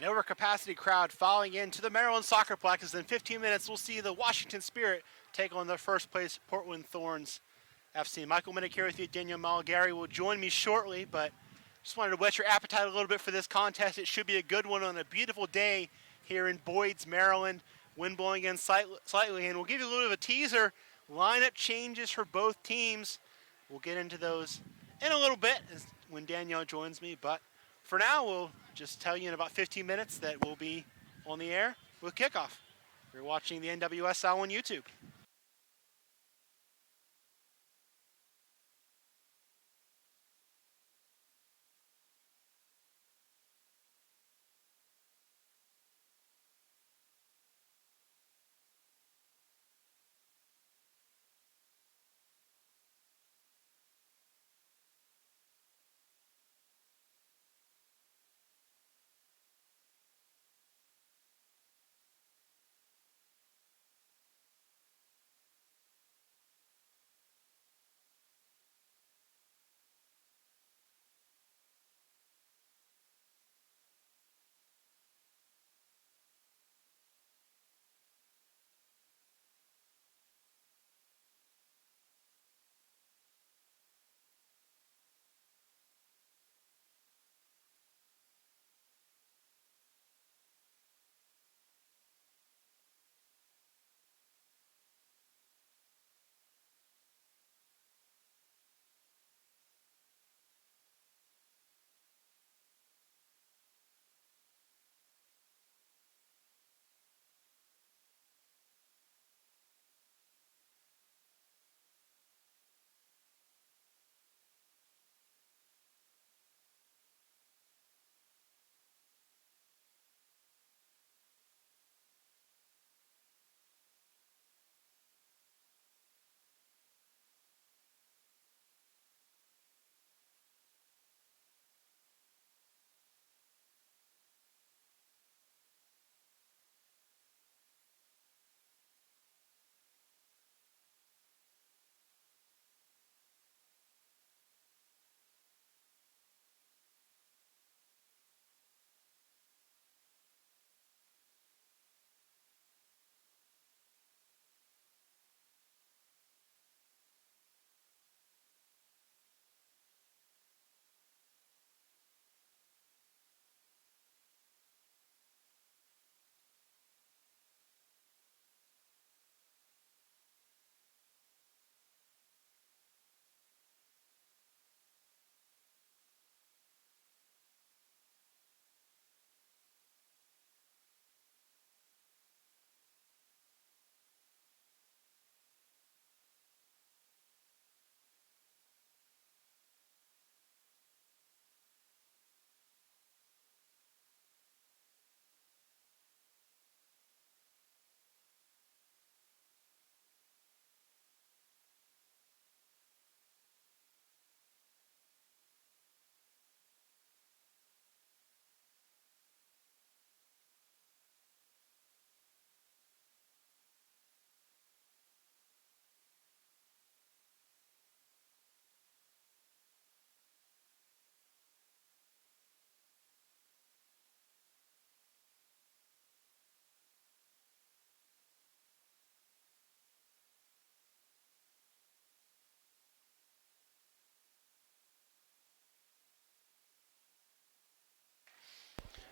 An overcapacity crowd filing into the Maryland SoccerPlex. In 15 minutes, we'll see the Washington Spirit take on the first place Portland Thorns FC. Michael Minnick here with you. Daniel Malgari will join me shortly, but just wanted to whet your appetite a little bit for this contest. It should be a good one on a beautiful day here in Boyds, Maryland. Wind blowing in slightly, and we'll give you a little bit of a teaser. Lineup changes for both teams. We'll get into those in a little bit when Danielle joins me, but for now, we'll just tell you in about 15 minutes that we'll be on the air with kickoff. You're watching the NWSL on YouTube.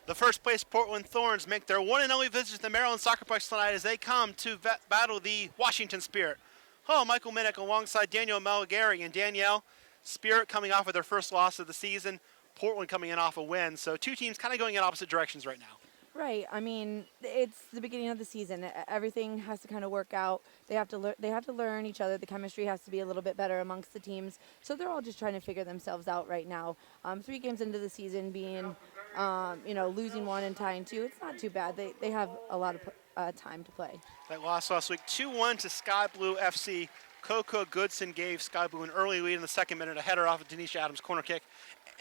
The first place Portland Thorns make their one and only visit to the Maryland SoccerPlex tonight as they come to battle the Washington Spirit. Hello, Michael Minnick alongside Danielle Malgari. And Danielle, Spirit coming off with their first loss of the season, Portland coming in off a win. So two teams kind of going in opposite directions right now. Right. I mean, it's the beginning of the season. Everything has to kind of work out. They have to learn each other. The chemistry has to be a little bit better amongst the teams. So they're all just trying to figure themselves out right now. 3 games into the season, being losing 1 and tying 2, it's not too bad. They have a lot of time to play. That loss last week, 2-1 to Sky Blue FC. Coco Goodson gave Sky Blue an early lead in the second minute, a header off of Denisha Adams' corner kick.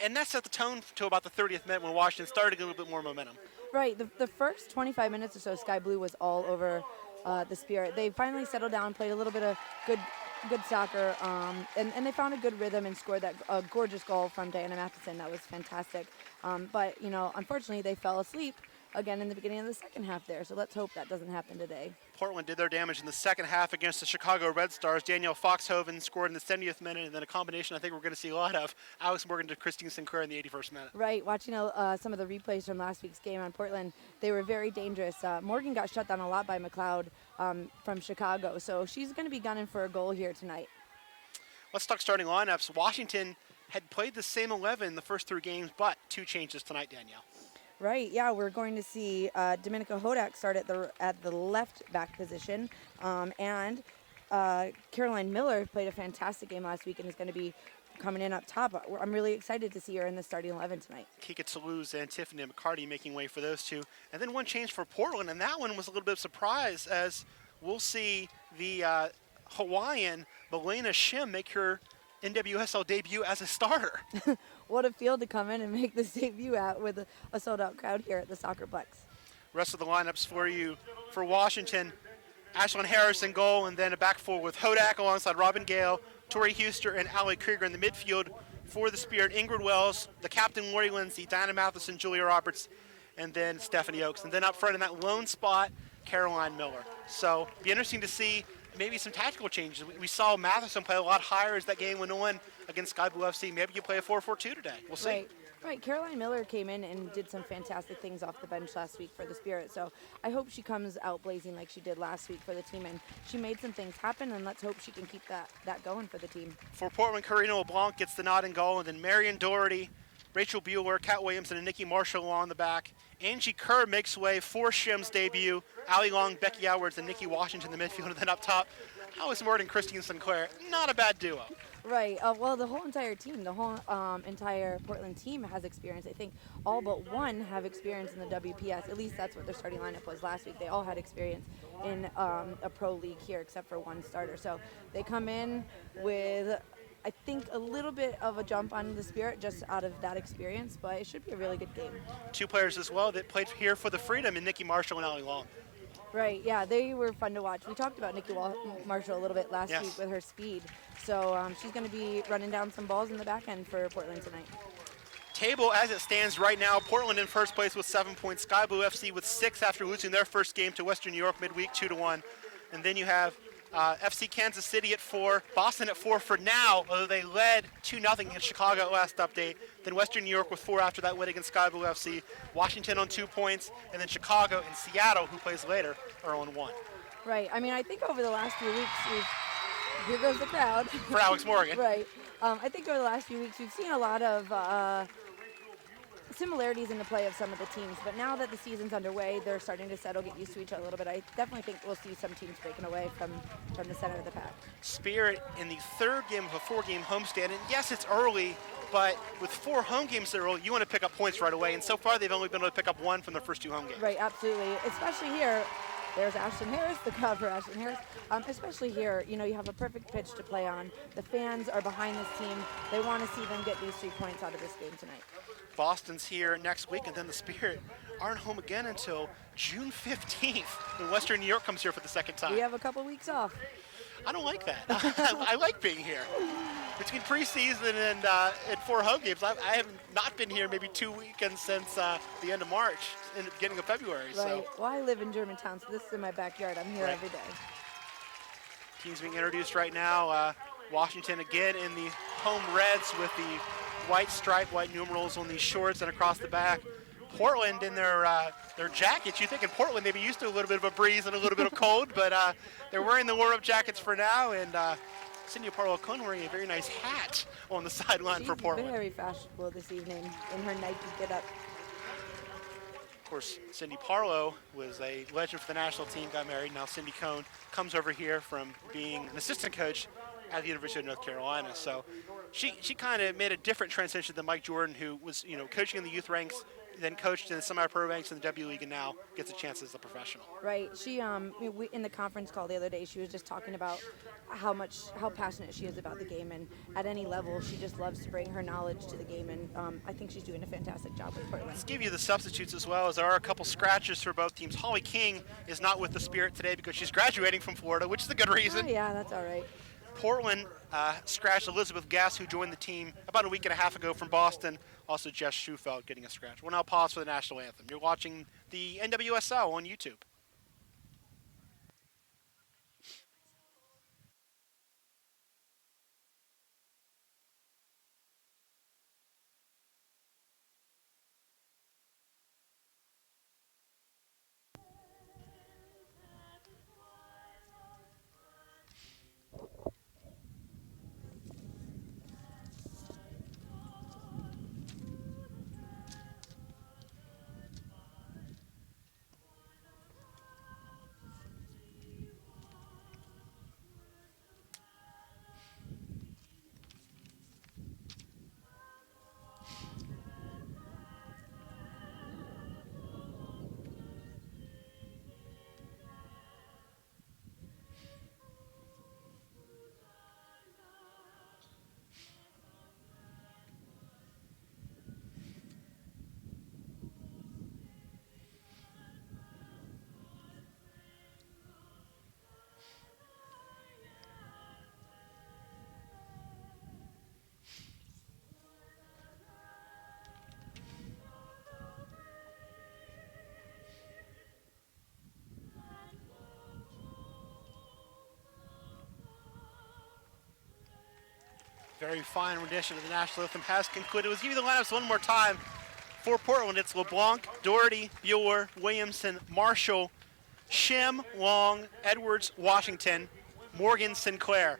And that set the tone to about the 30th minute when Washington started to get a little bit more momentum. Right. The first 25 minutes or so, Sky Blue was all over the Spirit. They finally settled down, played a little bit of good soccer, and they found a good rhythm and scored that gorgeous goal from Diana Matheson. That was fantastic. But, unfortunately, they fell asleep again in the beginning of the second half there. So let's hope that doesn't happen today. Portland did their damage in the second half against the Chicago Red Stars. Danielle Foxhoven scored in the 70th minute, and then a combination I think we're going to see a lot of. Alex Morgan to Christine Sinclair in the 81st minute. Right, watching some of the replays from last week's game on Portland, they were very dangerous. Morgan got shut down a lot by McLeod from Chicago, so she's going to be gunning for a goal here tonight. Let's talk starting lineups. Washington had played the same 11 the first 3 games, but 2 changes tonight, Danielle. Right, yeah, we're going to see Dominica Hodak start at the left back position, and Caroline Miller played a fantastic game last week and is going to be coming in up top. I'm really excited to see her in the starting 11 tonight. Kika Toulouse and Tiffany McCarty making way for those two. And then one change for Portland, and that one was a little bit of a surprise, as we'll see the Hawaiian Melena Shim make her NWSL debut as a starter. What a field to come in and make this debut at with a sold-out crowd here at the SoccerPlex. Rest of the lineups for you for Washington: Ashlyn Harris in goal, and then a back four with Hodak alongside Robin Gale, Tori Huster, and Allie Krieger in the midfield. For the Spirit, Ingrid Wells, the captain Lori Lindsay, Diana Matheson, Julia Roberts, and then Stephanie Oakes. And then up front in that lone spot, Caroline Miller. So be interesting to see maybe some tactical changes. We saw Matheson play a lot higher as that game went on against Sky Blue FC. Maybe you play a 4-4-2 today. We'll see. Right. Caroline Miller came in and did some fantastic things off the bench last week for the Spirit. So I hope she comes out blazing like she did last week for the team. And she made some things happen, and let's hope she can keep that going for the team. For Portland, Karina LeBlanc gets the nod in goal, and then Marion Doherty, Rachel Bueller, Kat Williamson, and Nikki Marshall along the back. Angie Kerr makes way for Shim's debut. Allie Long, Becky Edwards, and Nikki Washington in the midfield. And then up top, Alice Morton and Christine Sinclair. Not a bad duo. Right. Well, the whole entire team, the whole entire Portland team has experience. I think all but one have experience in the WPS. At least that's what their starting lineup was last week. They all had experience in a pro league here, except for one starter. So they come in with, I think, a little bit of a jump on the Spirit just out of that experience, but it should be a really good game. 2 players as well that played here for the Freedom, and Nikki Marshall and Allie Long. Right, yeah, they were fun to watch. We talked about Nikki Marshall a little bit last week with her speed. So she's going to be running down some balls in the back end for Portland tonight. Table as it stands right now, Portland in first place with 7 points, Sky Blue FC with 6 after losing their first game to Western New York midweek 2-1. And then you have FC Kansas City at 4, Boston at 4 for now, although they led 2-0 against Chicago at last update. Then Western New York with 4 after that win against Sky Blue FC. Washington on 2 points, and then Chicago and Seattle, who plays later, are on 1. Right. I mean, I think over the last few weeks, here goes the crowd. For Alex Morgan. Right. I think over the last few weeks, we've seen a lot of similarities in the play of some of the teams, but now that the season's underway, they're starting to settle, get used to each other a little bit. I definitely think we'll see some teams breaking away from the center of the pack. Spirit in the 3rd game of a 4-game homestand, and yes, it's early, but with 4 home games early, you want to pick up points right away, and so far they've only been able to pick up 1 from their first 2 home games. Right, absolutely, especially here. There's Ashlyn Harris, the crowd for Ashlyn Harris. Especially here, you have a perfect pitch to play on. The fans are behind this team. They want to see them get these 3 points out of this game tonight. Boston's here next week, and then the Spirit aren't home again until June 15th when Western New York comes here for the 2nd time. We have a couple weeks off. I don't like that. I like being here. Between preseason and 4 home games, I have not been here maybe 2 weekends since the end of March, in the beginning of February. Right. So. Well, I live in Germantown, so this is in my backyard. I'm here every day. Teams being introduced right now. Washington again in the home reds with the white stripe, white numerals on these shorts and across the back. Portland in their jackets. You think in Portland they'd be used to a little bit of a breeze and a little bit of cold, but they're wearing the warm-up jackets for now, and Cindy Parlow-Cohn wearing a very nice hat on the sideline for Portland. Very fashionable this evening in her Nike get-up. Of course, Cindy Parlow was a legend for the national team, got married. Now Cindy Cohn comes over here from being an assistant coach at the University of North Carolina. So she kind of made a different transition than Mike Jordan, who was coaching in the youth ranks, then coached in the semi-pro ranks in the W League, and now gets a chance as a professional. Right. She in the conference call the other day, she was just talking about how passionate she is about the game, and at any level, she just loves to bring her knowledge to the game, and I think she's doing a fantastic job with Portland. Let's give you the substitutes as well, as there are a couple scratches for both teams. Holly King is not with the Spirit today because she's graduating from Florida, which is a good reason. Oh, yeah, that's all right. Portland scratched Elizabeth Gass, who joined the team about a week and a half ago from Boston. Also, Jess Schufeld getting a scratch. We'll now pause for the national anthem. You're watching the NWSL on YouTube. Very fine rendition of the national anthem has concluded. Let's give you the lineups one more time. For Portland, it's LeBlanc, Doherty, Bueller, Williamson, Marshall, Shim, Long, Edwards, Washington, Morgan, Sinclair.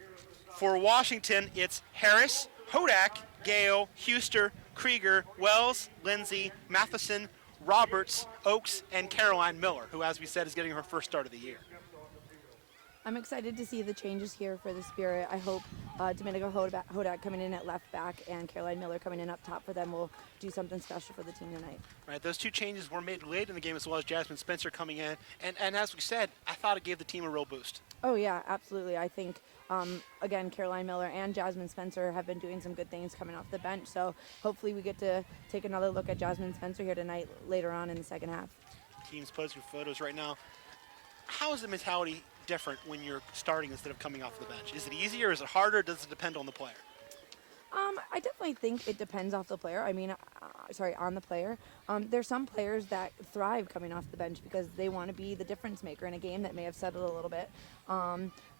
For Washington, it's Harris, Hodak, Gale, Huster, Krieger, Wells, Lindsay, Matheson, Roberts, Oakes, and Caroline Miller, who, as we said, is getting her first start of the year. I'm excited to see the changes here for the Spirit. I hope Dominica Hodak coming in at left back and Caroline Miller coming in up top for them will do something special for the team tonight. Right, those two changes were made late in the game, as well as Jasmine Spencer coming in. And as we said, I thought it gave the team a real boost. Oh, yeah, absolutely. I think, again, Caroline Miller and Jasmine Spencer have been doing some good things coming off the bench. So hopefully we get to take another look at Jasmine Spencer here tonight later on in the second half. Team's posting photos right now. How is the mentality different when you're starting instead of coming off the bench? Is it easier? Is it harder? Does it depend on the player? I definitely think it depends off the player. I mean, on the player. There's some players that thrive coming off the bench because they want to be the difference maker in a game that may have settled a little bit.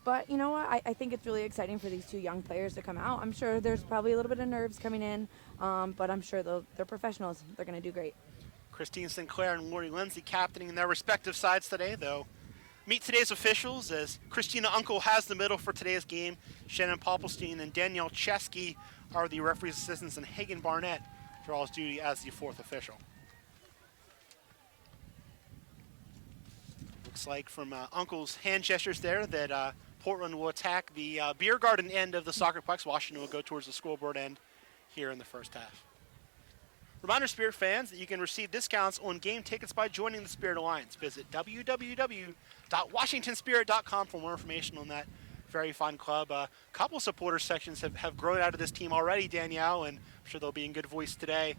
But you know what? I think it's really exciting for these two young players to come out. I'm sure there's probably a little bit of nerves coming in, but I'm sure they're professionals. They're going to do great. Christine Sinclair and Lori Lindsay captaining their respective sides today, though. Meet today's officials as Christina Unkel has the middle for today's game. Shannon Popelstein and Danielle Chesky are the referee's assistants, and Hagen Barnett draws duty as the fourth official. Looks like from Unkel's hand gestures there that Portland will attack the beer garden end of the SoccerPlex. Washington will go towards the scoreboard end here in the first half. Reminder, Spirit fans, that you can receive discounts on game tickets by joining the Spirit Alliance. Visit www.washingtonspirit.com for more information on that very fun club. A couple supporter sections have grown out of this team already, Danielle, and I'm sure they'll be in good voice today.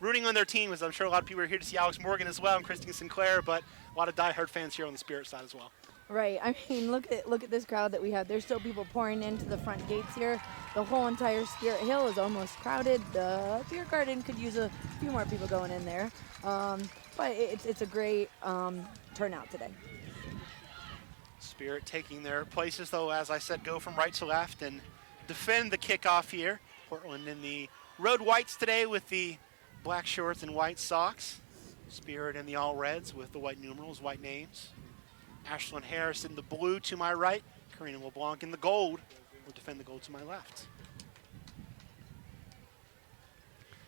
Rooting on their team, as I'm sure a lot of people are here to see Alex Morgan as well and Christine Sinclair, but a lot of diehard fans here on the Spirit side as well. Right. I mean, look at this crowd that we have. There's still people pouring into the front gates here. The whole entire Spirit Hill is almost crowded. The beer garden could use a few more people going in there. But it's a great turnout today. Spirit taking their places, though, as I said, go from right to left and defend the kickoff here. Portland in the road whites today with the black shorts and white socks. Spirit in the all reds with the white numerals, white names. Ashlyn Harris in the blue to my right. Karina LeBlanc in the gold will defend the gold to my left.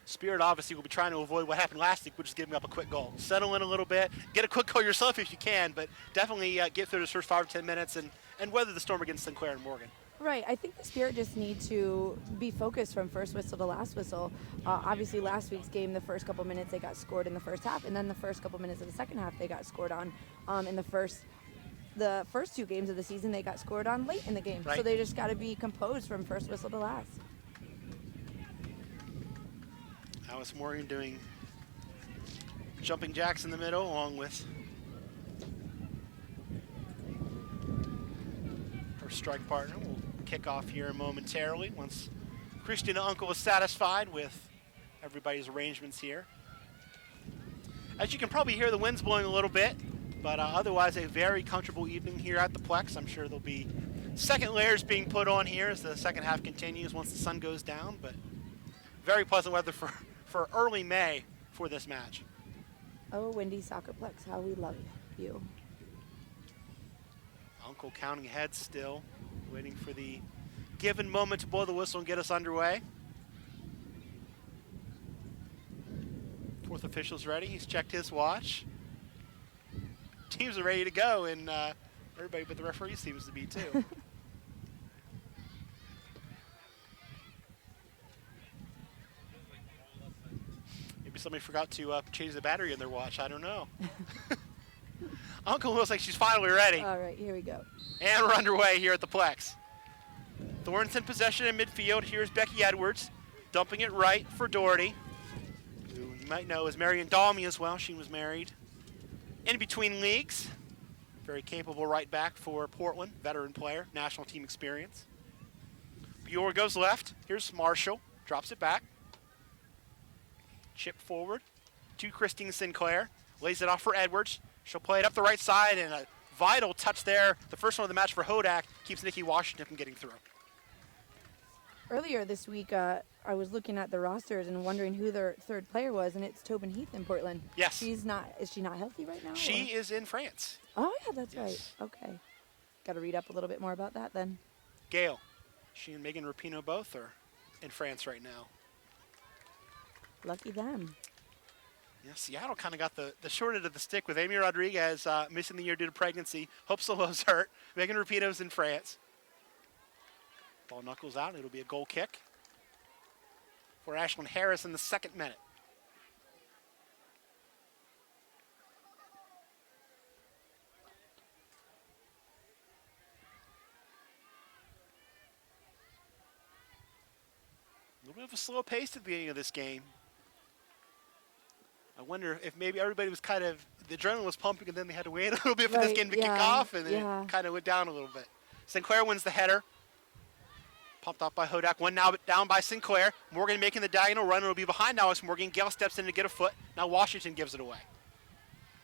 Spirit obviously will be trying to avoid what happened last week, which is giving up a quick goal. Settle in a little bit, get a quick goal yourself if you can, but definitely get through the first 5 or 10 minutes and weather the storm against Sinclair and Morgan. Right. I think the Spirit just need to be focused from first whistle to last whistle. Obviously, last week's game, the first couple minutes, they got scored in the first half, and then the first couple minutes of the second half, they got scored on in the first 2 games of the season. They got scored on late in the game. Right. So they just got to be composed from first whistle to last. Alice Morgan doing jumping jacks in the middle along with her strike partner. We'll kickoff here momentarily once Christina Uncle is satisfied with everybody's arrangements here. As you can probably hear, the wind's blowing a little bit, but otherwise a very comfortable evening here at the Plex. I'm sure there'll be second layers being put on here as the second half continues once the sun goes down, but very pleasant weather for early May for this match. Oh, windy SoccerPlex, how we love you. Uncle counting ahead still, waiting for the given moment to blow the whistle and get us underway. Fourth official's ready. He's checked his watch. Teams are ready to go, and everybody but the referee seems to be too. Maybe somebody forgot to change the battery in their watch. I don't know. Uncle looks like she's finally ready. All right, here we go. And we're underway here at the Plex. Thorns in possession in midfield. Here's Becky Edwards, dumping it right for Doherty, who you might know is Marion Dalmy as well. She was married in between leagues. Very capable right back for Portland, veteran player, national team experience. Bjor goes left. Here's Marshall, drops it back. Chip forward to Christine Sinclair, lays it off for Edwards. She'll play it up the right side, and a vital touch there. The first one of the match for Hodak keeps Nikki Washington from getting through. Earlier this week, I was looking at the rosters and wondering who their third player was, and it's Tobin Heath in Portland. Yes. Is she not healthy right now? She is in France. Oh, yeah, that's Yes. right. Okay. Got to read up a little bit more about that then. Gail, she and Megan Rapinoe both are in France right now. Lucky them. Yeah, Seattle kind of got the short end of the stick with Amy Rodriguez missing the year due to pregnancy. Hope Solo's hurt. Megan Rapinoe's in France. Ball knuckles out. It'll be a goal kick for Ashlyn Harris in the second minute. A little bit of a slow pace at the beginning of this game. I wonder if maybe everybody was kind of, the adrenaline was pumping and then they had to wait a little bit for this game to kick off, and then it kind of went down a little bit. Sinclair wins the header. Pumped up by Hodak. One now down by Sinclair. Morgan making the diagonal run. It'll be behind Alex Morgan. Gale steps in to get a foot. Now Washington gives it away.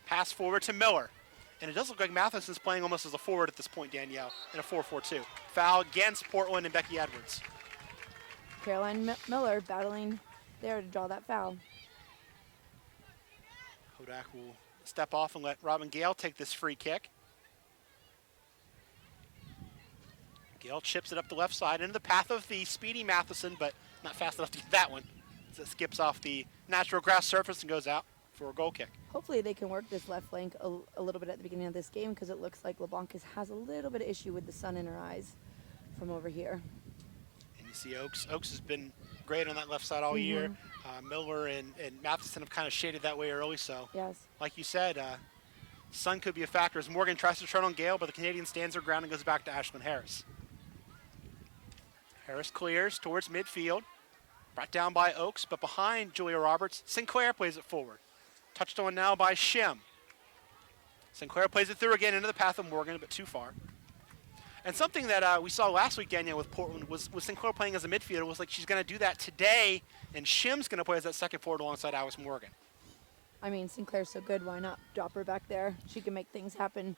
Pass forward to Miller. And it does look like Matheson's playing almost as a forward at this point, Danielle, in a 4-4-2. Foul against Portland and Becky Edwards. Caroline Miller battling there to draw that foul. Hodak will step off and let Robin Gale take this free kick. Gale chips it up the left side into the path of the speedy Matheson, but not fast enough to get that one. So it skips off the natural grass surface and goes out for a goal kick. Hopefully they can work this left flank a little bit at the beginning of this game, because it looks like LeBlanc has a little bit of issue with the sun in her eyes from over here. And you see Oaks. Oaks has been great on that left side all year. Miller and Matheson have kind of shaded that way early, so yes, like you said, sun could be a factor as Morgan tries to turn on Gale, but the Canadian stands her ground and goes back to Ashlyn Harris. Harris clears towards midfield. Brought down by Oaks, but behind Julia Roberts. Sinclair plays it forward. Touched on now by Shim. Sinclair plays it through again into the path of Morgan, but too far. And something that we saw last week, Danielle, with Portland was Sinclair playing as a midfielder. It was like she's going to do that today, and Shim's going to play as that second forward alongside Alex Morgan. I mean, Sinclair's so good, why not drop her back there? She can make things happen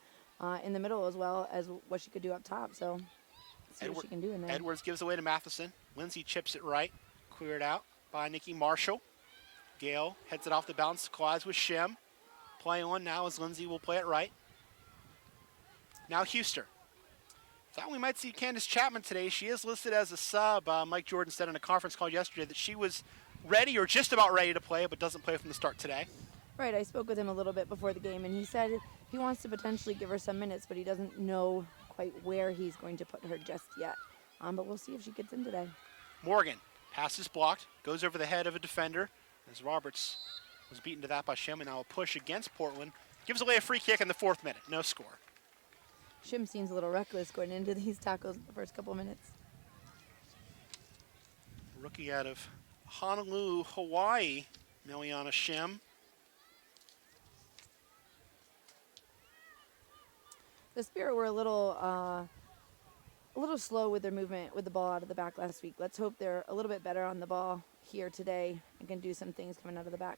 in the middle as well as what she could do up top, so see what she can do in there. Edwards gives away to Matheson. Lindsay chips it right, cleared out by Nikki Marshall. Gale heads it off the bounce, collides with Shim. Play on now as Lindsay will play it right. Now Huster. Thought we might see Candace Chapman today. She is listed as a sub. Mike Jordan said in a conference call yesterday that she was ready or just about ready to play, but doesn't play from the start today. Right, I spoke with him a little bit before the game, and he said he wants to potentially give her some minutes, but he doesn't know quite where he's going to put her just yet. But we'll see if she gets in today. Morgan, pass is blocked, goes over the head of a defender, as Roberts was beaten to that by Shim, and now a push against Portland. Gives away a free kick in the 4th minute, no score. Shim seems a little reckless going into these tackles in the first couple minutes. Rookie out of Honolulu, Hawaii, Meliana Shim. The Spirit were a little a little slow with their movement with the ball out of the back last week. Let's hope they're a little bit better on the ball here today and can do some things coming out of the back.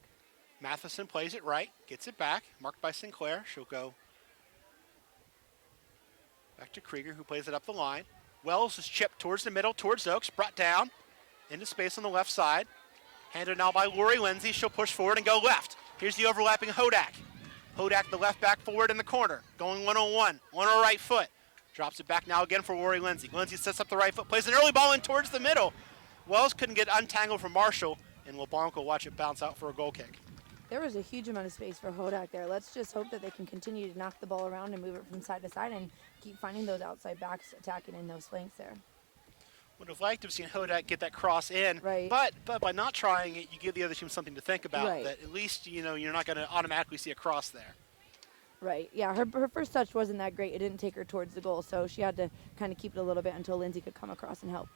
Matheson plays it right, gets it back, marked by Sinclair. She'll go back to Krieger, who plays it up the line. Wells is chipped towards the middle, towards Oaks, brought down into space on the left side. Handed now by Lori Lindsay. She'll push forward and go left. Here's the overlapping Hodak. Hodak, the left back forward in the corner, going one-on-one, on her right foot. Drops it back now again for Lori Lindsay. Lindsay sets up the right foot, plays an early ball in towards the middle. Wells couldn't get untangled from Marshall, and LeBlanc will watch it bounce out for a goal kick. There was a huge amount of space for Hodak there. Let's just hope that they can continue to knock the ball around and move it from side to side and keep finding those outside backs attacking in those flanks there. Would have liked to have seen Hodak get that cross in, right. but by not trying it, you give the other team something to think about. Right. That at least you're not going to automatically see a cross there. Right. Yeah. Her first touch wasn't that great. It didn't take her towards the goal, so she had to kind of keep it a little bit until Lindsay could come across and help.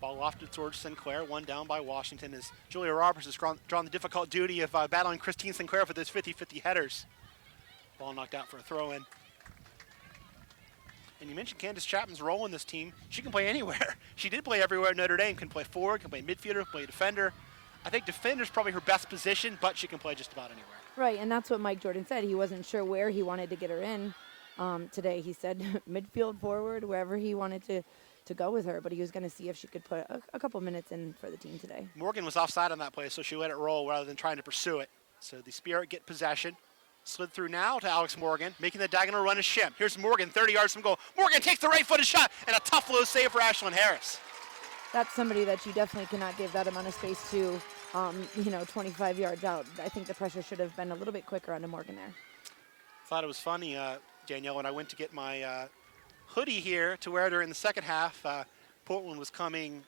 Ball lofted towards Sinclair, one down by Washington as Julia Roberts has drawn the difficult duty of battling Christine Sinclair for those 50-50 headers. Ball knocked out for a throw-in. And you mentioned Candace Chapman's role in this team. She can play anywhere. She did play everywhere at Notre Dame. Can play forward, can play midfielder, can play defender. I think defender's probably her best position, but she can play just about anywhere. Right, and that's what Mike Jordan said. He wasn't sure where he wanted to get her in today. He said midfield, forward, wherever he wanted to go with her, but he was going to see if she could put a couple minutes in for the team today. Morgan was offside on that play, so she let it roll rather than trying to pursue it. So the Spirit get possession. Slid through now to Alex Morgan, making the diagonal run to Shim. Here's Morgan, 30 yards from goal. Morgan takes the right-footed shot, and a tough low save for Ashlyn Harris. That's somebody that you definitely cannot give that amount of space to, 25 yards out. I think the pressure should have been a little bit quicker onto Morgan there. Thought it was funny, Danielle, when I went to get my hoodie here to wear during the second half. Portland was coming,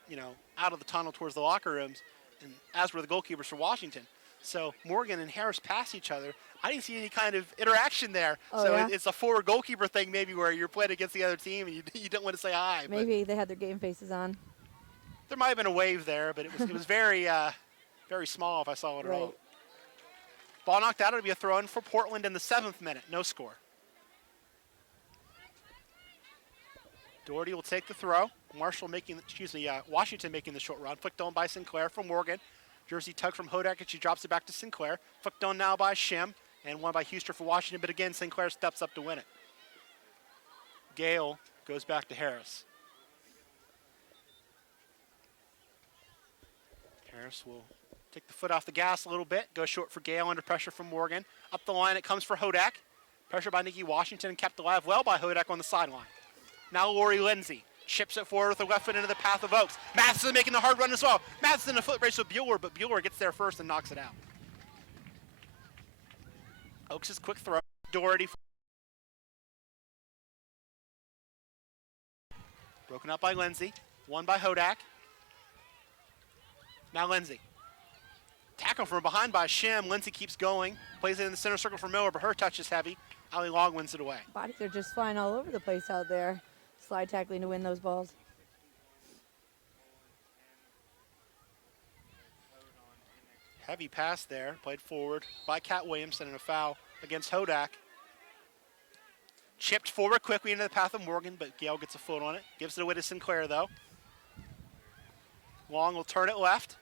out of the tunnel towards the locker rooms, and as were the goalkeepers for Washington. So Morgan and Harris pass each other. I didn't see any kind of interaction there. Oh, so yeah? it's a forward goalkeeper thing maybe where you're playing against the other team and you don't want to say hi. Maybe they had their game faces on. There might have been a wave there, but it was very, very small if I saw it at all. Ball knocked out. It'll be a throw-in for Portland in the 7th minute. No score. Doherty will take the throw. Washington making the short run. Flicked on by Sinclair from Morgan. Jersey tug from Hodak, and she drops it back to Sinclair. Flicked on now by Shim, and one by Huster for Washington, but again, Sinclair steps up to win it. Gale goes back to Harris. Harris will take the foot off the gas a little bit, go short for Gale under pressure from Morgan. Up the line it comes for Hodak. Pressure by Nikki Washington and kept alive well by Hodak on the sideline. Now Lori Lindsay chips it forward with the left foot into the path of Oaks. Matheson making the hard run as well. Matheson a foot race with Bueller, but Bueller gets there first and knocks it out. Oaks' quick throw. Doherty. Broken up by Lindsay. Won by Hodak. Now Lindsay. Tackle from behind by Shim. Lindsay keeps going. Plays it in the center circle for Miller, but her touch is heavy. Allie Long wins it away. Bodies are just flying all over the place out there. Slide tackling to win those balls. Heavy pass there. Played forward by Kat Williamson and a foul against Hodak. Chipped forward quickly into the path of Morgan, but Gale gets a foot on it. Gives it away to Sinclair, though. Long will turn it left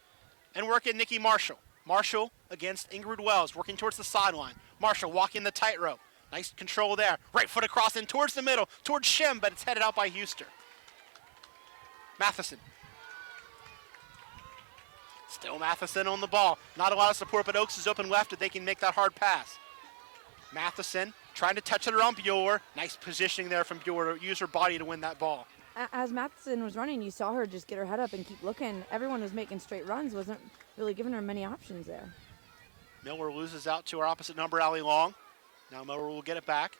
and work at Nikki Marshall. Marshall against Ingrid Wells, working towards the sideline. Marshall walking the tightrope. Nice control there. Right foot across and towards the middle, towards Shim, but it's headed out by Huster. Matheson. Still Matheson on the ball. Not a lot of support, but Oaks is open left if they can make that hard pass. Matheson trying to touch it around Bueller. Nice positioning there from Bueller to use her body to win that ball. As Matheson was running, you saw her just get her head up and keep looking. Everyone was making straight runs, wasn't really giving her many options there. Miller loses out to our opposite number, Allie Long. Now Miller will get it back.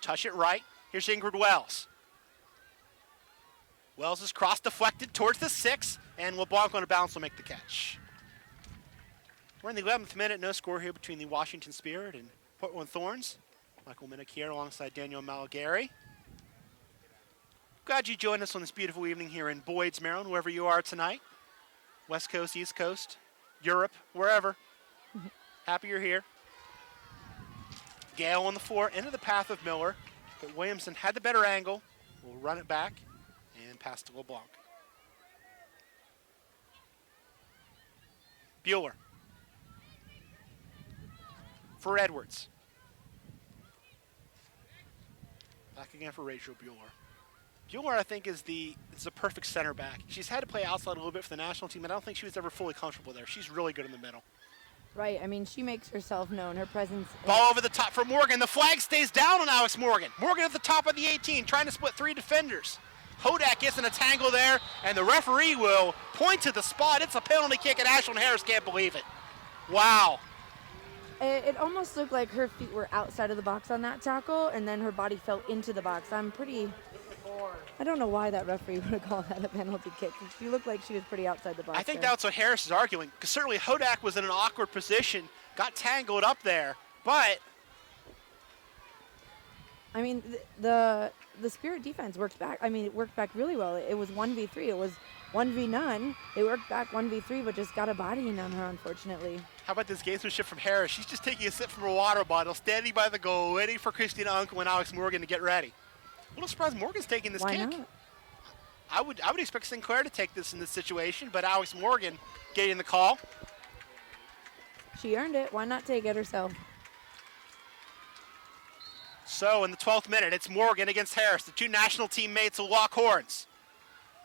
Touch it right. Here's Ingrid Wells. Wells is cross deflected towards the 6, and LeBlanc on a bounce will make the catch. We're in the 11th minute. No score here between the Washington Spirit and Portland Thorns. Michael Minnick here alongside Daniel Malagary. Glad you joined us on this beautiful evening here in Boyds, Maryland, wherever you are tonight. West Coast, East Coast, Europe, wherever. Happy you're here. Gale on the floor, into the path of Miller, but Williamson had the better angle. Will run it back, And pass to LeBlanc. Bueller. For Edwards. Back again for Rachel Bueller. Bueller, I think, is the perfect center back. She's had to play outside a little bit for the national team, and I don't think she was ever fully comfortable there. She's really good in the middle. Right, I mean, she makes herself known, her presence. Ball over the top for Morgan. The flag stays down on Alex Morgan. Morgan at the top of the 18, trying to split 3 defenders. Hodak gets in a tangle there, and the referee will point to the spot. It's a penalty kick, and Ashlyn Harris can't believe it. Wow. It almost looked like her feet were outside of the box on that tackle, and then her body fell into the box. I don't know why that referee would have called that a penalty kick. She looked like she was pretty outside the box. I think that's what Harris is arguing, because certainly Hodak was in an awkward position, got tangled up there, but... I mean, the Spirit defense worked back. I mean, it worked back really well. It was 1v3. It was 1v none. They worked back 1v3, but just got a body in on her, unfortunately. How about this gamesmanship from Harris? She's just taking a sip from her water bottle, standing by the goal, waiting for Christina Unkel and Alex Morgan to get ready. A little surprised Morgan's taking this kick. Why not? I would expect Sinclair to take this in this situation, but Alex Morgan getting the call. She earned it. Why not take it herself? So in the 12th minute, it's Morgan against Harris. The two national teammates will lock horns.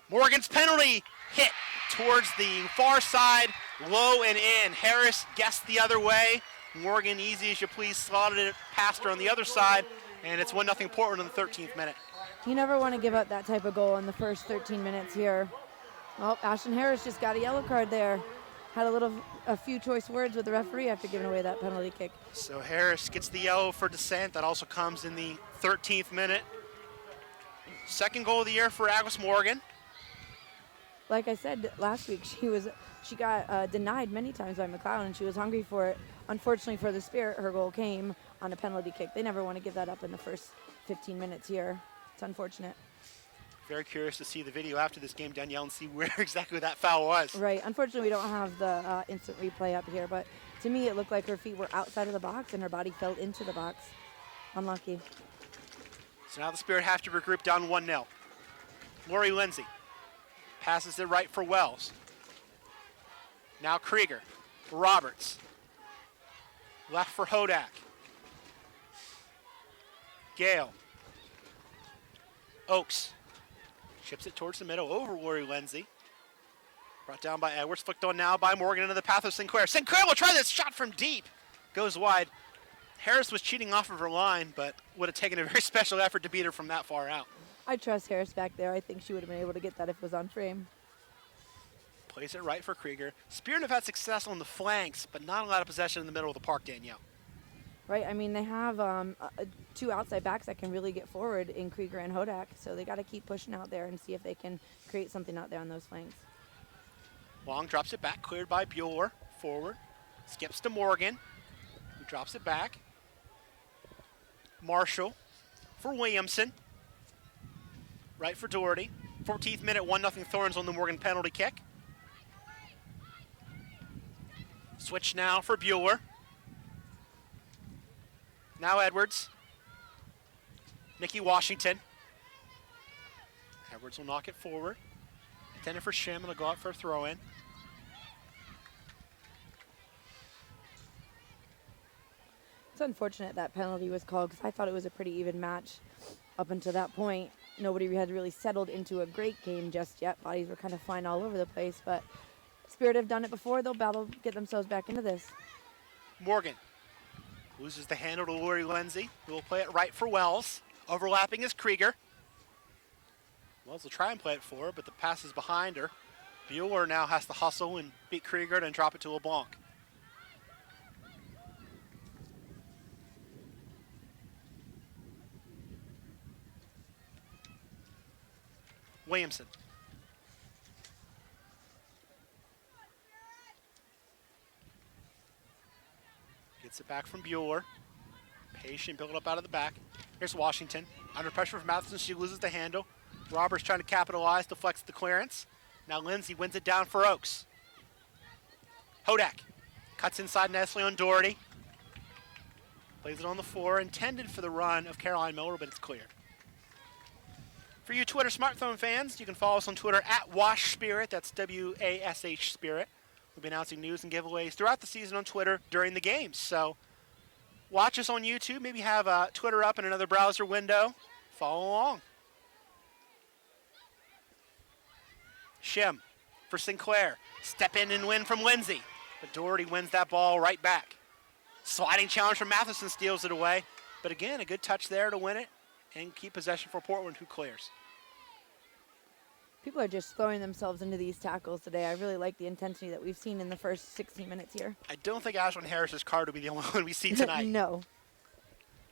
Morgan's penalty hit towards the far side, low and in. Harris guessed the other way. Morgan, easy as you please, slotted it past her on the other side, and it's 1-0 Portland in the 13th minute. You never want to give up that type of goal in the first 13 minutes here. Oh, Ashlyn Harris just got a yellow card there. Had a few choice words with the referee after giving away that penalty kick. So Harris gets the yellow for dissent. That also comes in the 13th minute. Second goal of the year for Agnes Morgan. Like I said last week, she got denied many times by McLeod, and she was hungry for it. Unfortunately for the Spirit, her goal came on a penalty kick. They never want to give that up in the first 15 minutes here. It's unfortunate. Very curious to see the video after this game, Danielle, and see where exactly that foul was. Right. Unfortunately, we don't have the instant replay up here, but to me, it looked like her feet were outside of the box and her body fell into the box. Unlucky. So now the Spirit have to regroup down 1-0. Lori Lindsay passes it right for Wells. Now Krieger, Roberts. Left for Hodak. Gale. Oakes. Chips it towards the middle over Lori Lindsay. Brought down by Edwards. Flicked on now by Morgan into the path of Sinclair. Sinclair will try this shot from deep. Goes wide. Harris was cheating off of her line, but would have taken a very special effort to beat her from that far out. I trust Harris back there. I think she would have been able to get that if it was on frame. Plays it right for Krieger. Spirit have had success on the flanks, but not a lot of possession in the middle of the park, Danielle. Right, I mean, they have two outside backs that can really get forward in Krieger and Hodak, so they got to keep pushing out there and see if they can create something out there on those flanks. Long drops it back, cleared by Bueller, forward. Skips to Morgan, who drops it back. Marshall for Williamson. Right for Doherty. 14th minute, 1-0 Thorns on the Morgan penalty kick. Switch now for Bueller. Now Edwards. Nikki Washington. Edwards will knock it forward. Intended for Shim, and they'll go out for a throw-in. It's unfortunate that penalty was called because I thought it was a pretty even match up until that point. Nobody had really settled into a great game just yet. Bodies were kind of flying all over the place, but Spirit have done it before. They'll battle, get themselves back into this. Morgan loses the handle to Lori Lindsay, who will play it right for Wells. Overlapping is Krieger. Wells will try and play it for her, but the pass is behind her. Bueller now has to hustle and beat Krieger and drop it to LeBlanc. Williamson. Gets it back from Bueller. Patient, build up out of the back. Here's Washington. Under pressure from Matheson, she loses the handle. Roberts trying to capitalize, deflects the clearance. Now Lindsay wins it down for Oakes. Hodak cuts inside Nestle on Doherty. Plays it on the floor, intended for the run of Caroline Miller, but it's cleared. For you Twitter smartphone fans, you can follow us on Twitter at WashSpirit. That's W-A-S-H Spirit. We'll be announcing news and giveaways throughout the season on Twitter during the games. So watch us on YouTube. Maybe have Twitter up in another browser window. Follow along. Shim for Sinclair. Step in and win from Lindsay. But Doherty wins that ball right back. Sliding challenge from Matheson steals it away. But again, a good touch there to win it and keep possession for Portland, who clears. People are just throwing themselves into these tackles today. I really like the intensity that we've seen in the first 16 minutes here. I don't think Ashlyn Harris's card will be the only one we see tonight. No.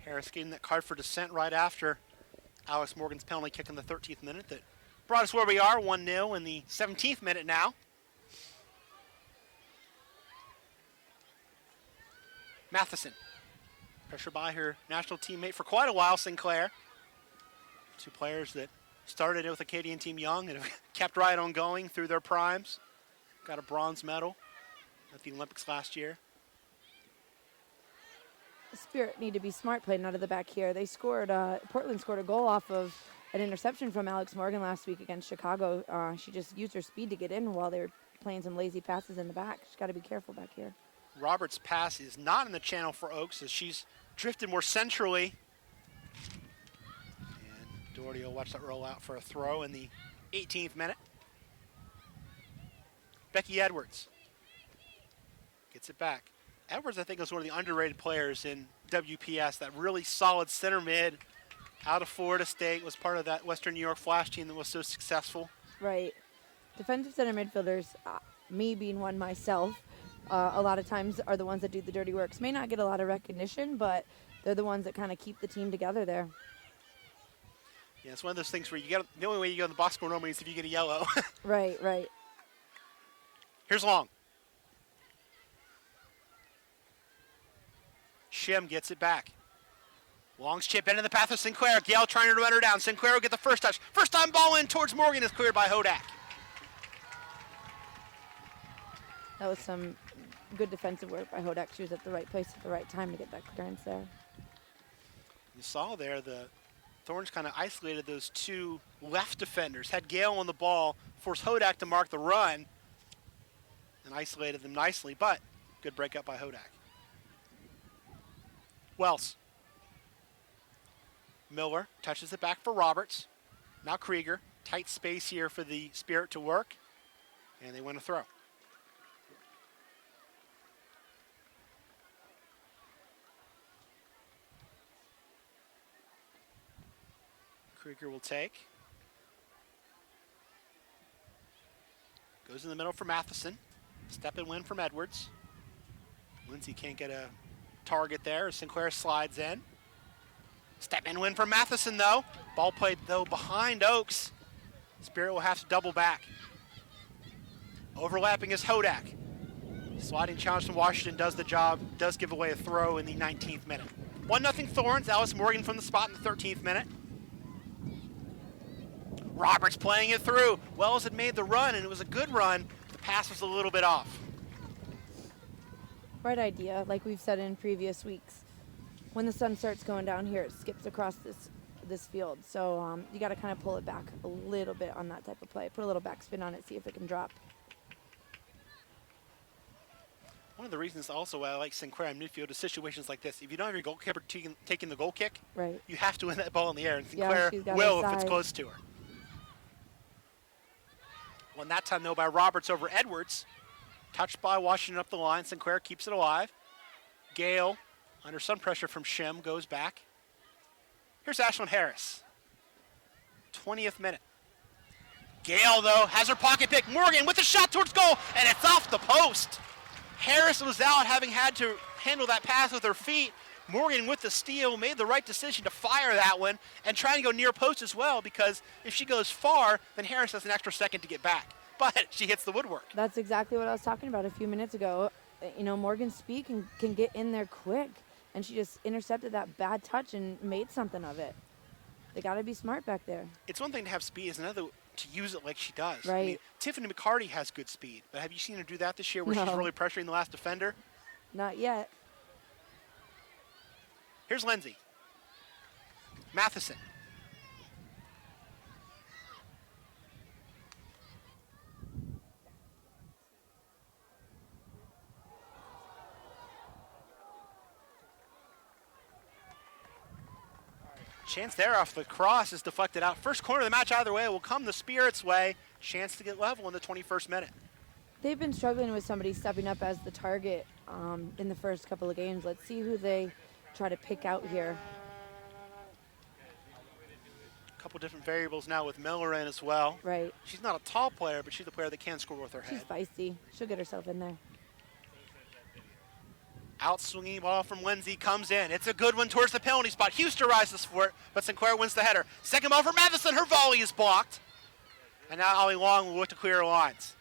Harris getting that card for dissent right after Alex Morgan's penalty kick in the 13th minute that brought us where we are, 1-0 in the 17th minute now. Matheson, pressured by her national teammate for quite a while, Sinclair. Two players that started with Acadian Team Young and have kept right on going through their primes. Got a bronze medal at the Olympics last year. Spirit need to be smart playing out of the back here. They scored, Portland scored a goal off of an interception from Alex Morgan last week against Chicago. She just used her speed to get in while they were playing some lazy passes in the back. She's got to be careful back here. Roberts' pass is not in the channel for Oaks as she's drifted more centrally. And Doherty will watch that roll out for a throw in the 18th minute. Becky Edwards gets it back. Edwards, I think, is one of the underrated players in WPS, that really solid center mid out of Florida State, was part of that Western New York Flash team that was so successful. Right. Defensive center midfielders, me being one myself, a lot of times are the ones that do the dirty works. May not get a lot of recognition, but they're the ones that kind of keep the team together there. Yeah, it's one of those things where you get the only way you go in the box score normally is if you get a yellow. Right, right. Here's Long. Shim gets it back. Long's chip into the path of Sinclair. Gale trying to run her down. Sinclair will get the first touch. First time ball in towards Morgan is cleared by Hodak. That was some good defensive work by Hodak. She was at the right place at the right time to get that clearance there. You saw there the Thorns kind of isolated those two left defenders. Had Gale on the ball, forced Hodak to mark the run, and isolated them nicely, but good breakup by Hodak. Wells. Miller touches it back for Roberts. Now Krieger. Tight space here for the Spirit to work, and they win a throw. Krieger will take. Goes in the middle for Matheson. Step and win from Edwards. Lindsay can't get a target there as Sinclair slides in. Step and win from Matheson though. Ball played though behind Oaks. Spirit will have to double back. Overlapping is Hodak. Sliding challenge from Washington does the job, does give away a throw in the 19th minute. 1-0 Thorns, Alice Morgan from the spot in the 13th minute. Roberts playing it through. Wells had made the run and it was a good run. The pass was a little bit off. Right idea, like we've said in previous weeks. When the sun starts going down here, it skips across this field. So you got to kind of pull it back a little bit on that type of play. Put a little backspin on it, see if it can drop. One of the reasons also why I like Sinclair in midfield is situations like this. If you don't have your goalkeeper taking the goal kick, right, you have to win that ball in the air, and Sinclair will if it's close to her. Won that time, though, by Roberts over Edwards. Touched by Washington up the line. Sinclair keeps it alive. Gale, under some pressure from Shim, goes back. Here's Ashlyn Harris. 20th minute. Gale, though, has her pocket pick. Morgan with a shot towards goal, and it's off the post. Harris was out, having had to handle that pass with her feet. Morgan with the steal made the right decision to fire that one and try and go near post as well, because if she goes far, then Harris has an extra second to get back. But she hits the woodwork. That's exactly what I was talking about a few minutes ago. You know, Morgan's speed can get in there quick, and she just intercepted that bad touch and made something of it. They got to be smart back there. It's one thing to have speed, it's another to use it like she does. Right. I mean, Tiffany McCarty has good speed, but have you seen her do that this year where she's really pressuring the last defender? Not yet. Here's Lindsay. Matheson. Chance there off the cross is deflected out. First corner of the match either way will come the Spirit's way. Chance to get level in the 21st minute. They've been struggling with somebody stepping up as the target in the first couple of games. Let's see who they try to pick out here. A couple different variables now with Miller in as well. Right. She's not a tall player, but she's a player that can score with her She's head. feisty. She'll get herself in there. Outswinging ball from Lindsay comes in. It's a good one towards the penalty spot. Huster rises for it, but Sinclair wins the header. Second ball for Matheson. Her volley is blocked. And now Ollie Long will look to clear lines.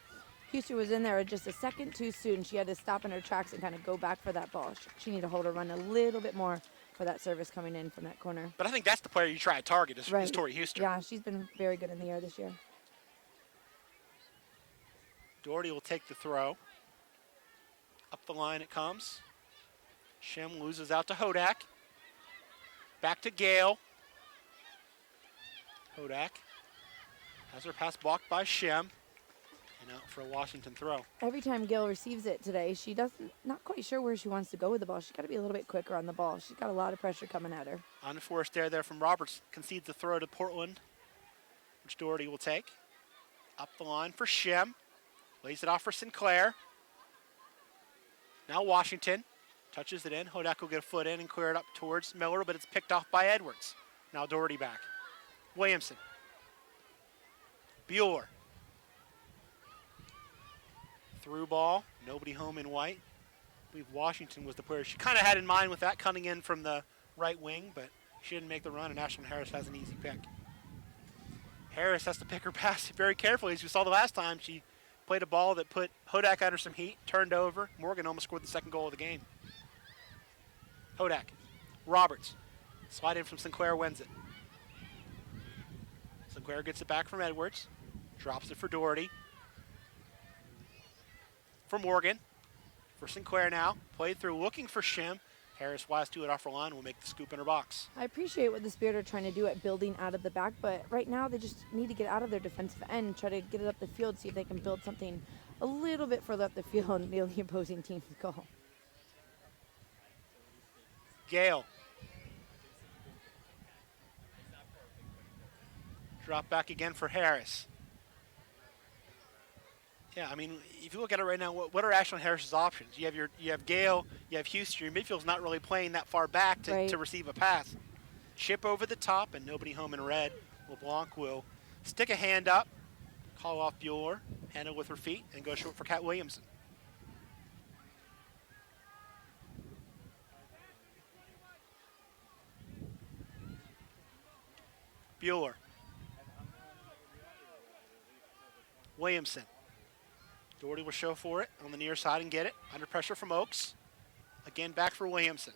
Huster was in there just a second too soon. She had to stop in her tracks and kind of go back for that ball. She needed to hold her run a little bit more for that service coming in from that corner. But I think that's the player you try to target is Tori Huster. Yeah, she's been very good in the air this year. Doherty will take the throw. Up the line it comes. Shem loses out to Hodak. Back to Gale. Hodak has her pass blocked by Shem. And out for a Washington throw. Every time Gail receives it today, she not quite sure where she wants to go with the ball. She's got to be a little bit quicker on the ball. She's got a lot of pressure coming at her. Unforced there from Roberts. Concedes the throw to Portland, which Doherty will take. Up the line for Shem. Lays it off for Sinclair. Now Washington touches it in. Hodak will get a foot in and clear it up towards Miller, but it's picked off by Edwards. Now Doherty back. Williamson. Bueller. Through ball. Nobody home in white. I believe Washington was the player she kind of had in mind with that coming in from the right wing, but she didn't make the run, and Ashlyn Harris has an easy pick. Harris has to pick her pass very carefully. As you saw the last time, she played a ball that put Hodak under some heat, turned over. Morgan almost scored the second goal of the game. Hodak. Roberts. Slide in from Sinclair, wins it. Sinclair gets it back from Edwards. Drops it for Doherty. For Morgan. For Sinclair now. Played through, looking for Shim. Harris wise to it off her line, will make the scoop in her box. I appreciate what the Spirit are trying to do at building out of the back, but right now they just need to get out of their defensive end, try to get it up the field, see if they can build something a little bit further up the field near the opposing team's goal. Gale. Drop back again for Harris. Yeah, I mean, if you look at it right now, what are Ashlyn Harris's options? You have Gale, you have Houston. Your midfield's not really playing that far back to receive a pass. Chip over the top, and nobody home in red. LeBlanc will stick a hand up, call off Bueller, handle with her feet, and go short for Kat Williamson. Bueller. Williamson. Doherty will show for it on the near side and get it. Under pressure from Oaks. Again, back for Williamson.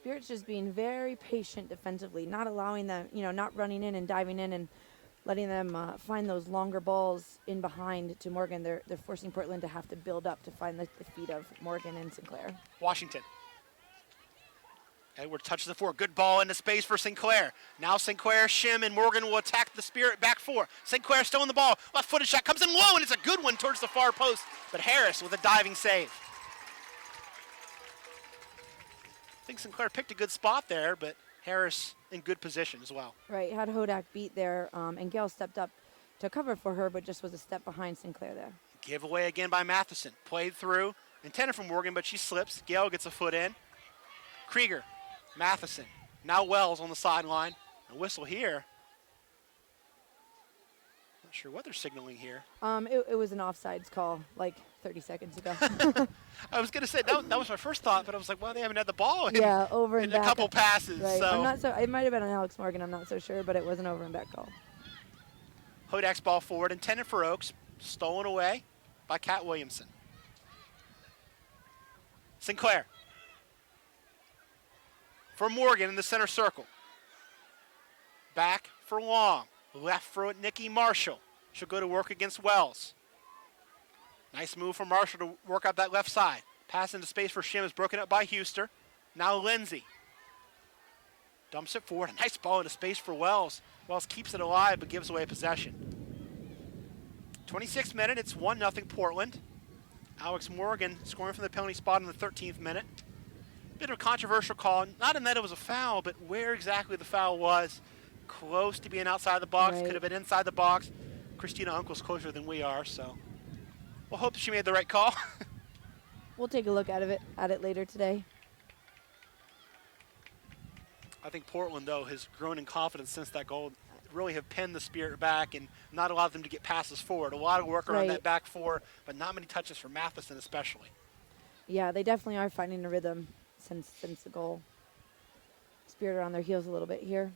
Spirit's just being very patient defensively, not allowing them, not running in and diving in and letting them find those longer balls in behind to Morgan. They're forcing Portland to have to build up to find the feet of Morgan and Sinclair. Washington. Edward touches the four. Good ball into space for Sinclair. Now Sinclair, Shim, and Morgan will attack the Spirit back four. Sinclair still in the ball. Left-footed shot comes in low, and it's a good one towards the far post. But Harris with a diving save. I think Sinclair picked a good spot there, but Harris in good position as well. Right, had Hodak beat there, and Gail stepped up to cover for her, but just was a step behind Sinclair there. Giveaway again by Matheson. Played through, intended for Morgan, but she slips. Gail gets a foot in. Krieger. Matheson. Now Wells on the sideline. A whistle here. Not sure what they're signaling here. It was an offsides call like 30 seconds ago. I was going to say, that was my first thought, but I was like, well, they haven't had the ball in, over and in back. a couple passes. Right. So. I'm not so. It might have been on Alex Morgan. I'm not so sure, but it was an over and back call. Hodak's ball forward, intended for Oaks. Stolen away by Kat Williamson. Sinclair. For Morgan in the center circle. Back for Long. Left for Nikki Marshall. She'll go to work against Wells. Nice move from Marshall to work up that left side. Pass into space for Shim is broken up by Huster. Now Lindsay. Dumps it forward. A nice ball into space for Wells. Wells keeps it alive but gives away possession. 26th minute, it's 1-0 Portland. Alex Morgan scoring from the penalty spot in the 13th minute. Bit of a controversial call, not in that it was a foul, but where exactly the foul was. Close to being outside the box, Right. could have been inside the box. Christina Uncle's closer than we are, so we'll hope that she made the right call. We'll take a look at it later today. I think Portland, though, has grown in confidence since that goal. Really have pinned the Spirit back and not allowed them to get passes forward. A lot of work around that back four, but not many touches for Matheson especially. Yeah, they definitely are finding a rhythm since the goal. Spirit are on their heels a little bit here.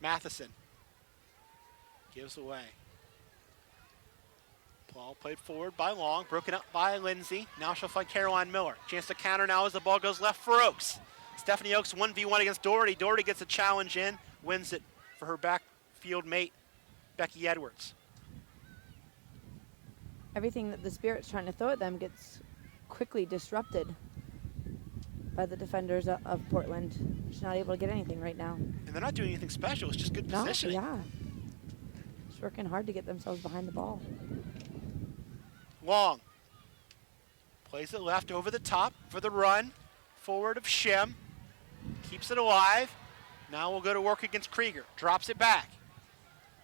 Matheson gives away. Ball played forward by Long, broken up by Lindsay. Now she'll find Caroline Miller. Chance to counter now as the ball goes left for Oaks. Stephanie Oaks 1v1 against Doherty. Doherty gets a challenge in, wins it for her backfield mate, Becky Edwards. Everything that the Spirit's trying to throw at them gets quickly disrupted by the defenders of Portland. She's not able to get anything right now. And they're not doing anything special. It's just good positioning. Yeah. Just working hard to get themselves behind the ball. Long plays it left over the top for the run. Forward of Shem. Keeps it alive. Now we'll go to work against Krieger. Drops it back.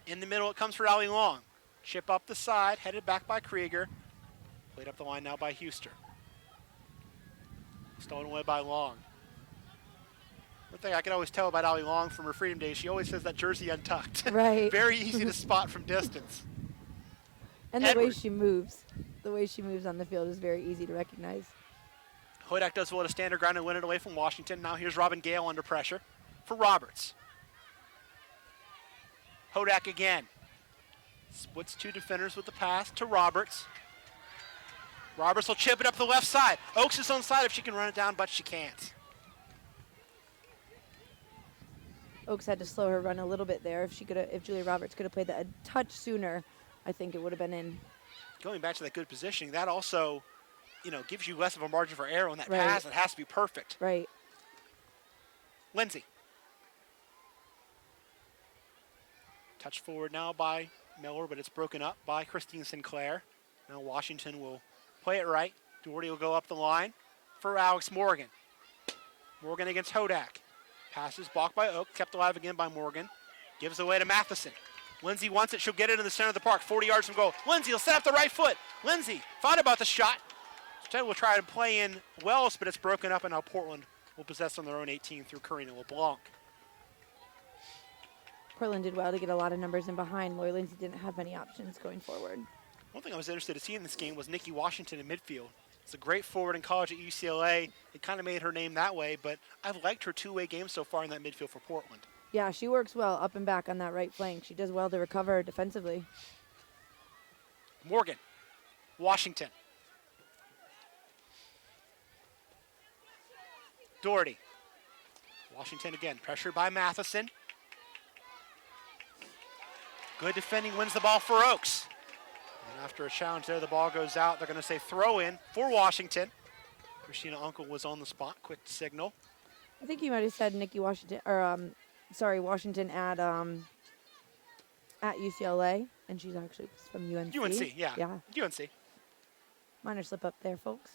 In the middle it comes for Allie Long. Chip up the side, headed back by Krieger. Played up the line now by Huster. Stolen away by Long. One thing I can always tell about Allie Long from her Freedom Days, she always has that jersey untucked. Right. Very easy to spot from distance. And the way she moves. The way she moves on the field is very easy to recognize. Hodak does well to stand her ground and win it away from Washington. Now here's Robin Gale under pressure for Roberts. Hodak again. Splits two defenders with the pass to Roberts. Roberts will chip it up the left side. Oaks is on side if she can run it down, but she can't. Oaks had to slow her run a little bit there. If Julia Roberts could have played that a touch sooner, I think it would have been in. Going back to that good positioning, that also, gives you less of a margin for error on that pass. It has to be perfect. Right. Lindsay. Touch forward now by Miller, but it's broken up by Christine Sinclair. Now Washington will play it right. Doherty will go up the line for Alex Morgan. Morgan against Hodak. Passes blocked by Oak, kept alive again by Morgan. Gives away to Matheson. Lindsay wants it, she'll get it in the center of the park, 40 yards from goal. Lindsay will set up the right foot. Lindsay thought about the shot. Instead will try to play in Wells, but it's broken up, and now Portland will possess on their own 18 through Karina LeBlanc. Portland did well to get a lot of numbers in behind. Lori Lindsay didn't have many options going forward. One thing I was interested to see in this game was Nikki Washington in midfield. It's a great forward in college at UCLA. It kind of made her name that way, but I've liked her two-way game so far in that midfield for Portland. Yeah, she works well up and back on that right flank. She does well to recover defensively. Morgan, Washington. Doherty. Washington again, pressured by Matheson. Good defending, wins the ball for Oaks. And after a challenge there, the ball goes out. They're going to say throw in for Washington. Christina Uncle was on the spot, quick signal. I think you might have said Nikki Washington, or Washington at UCLA, and she's actually from UNC. UNC, yeah. UNC. Minor slip up there, folks.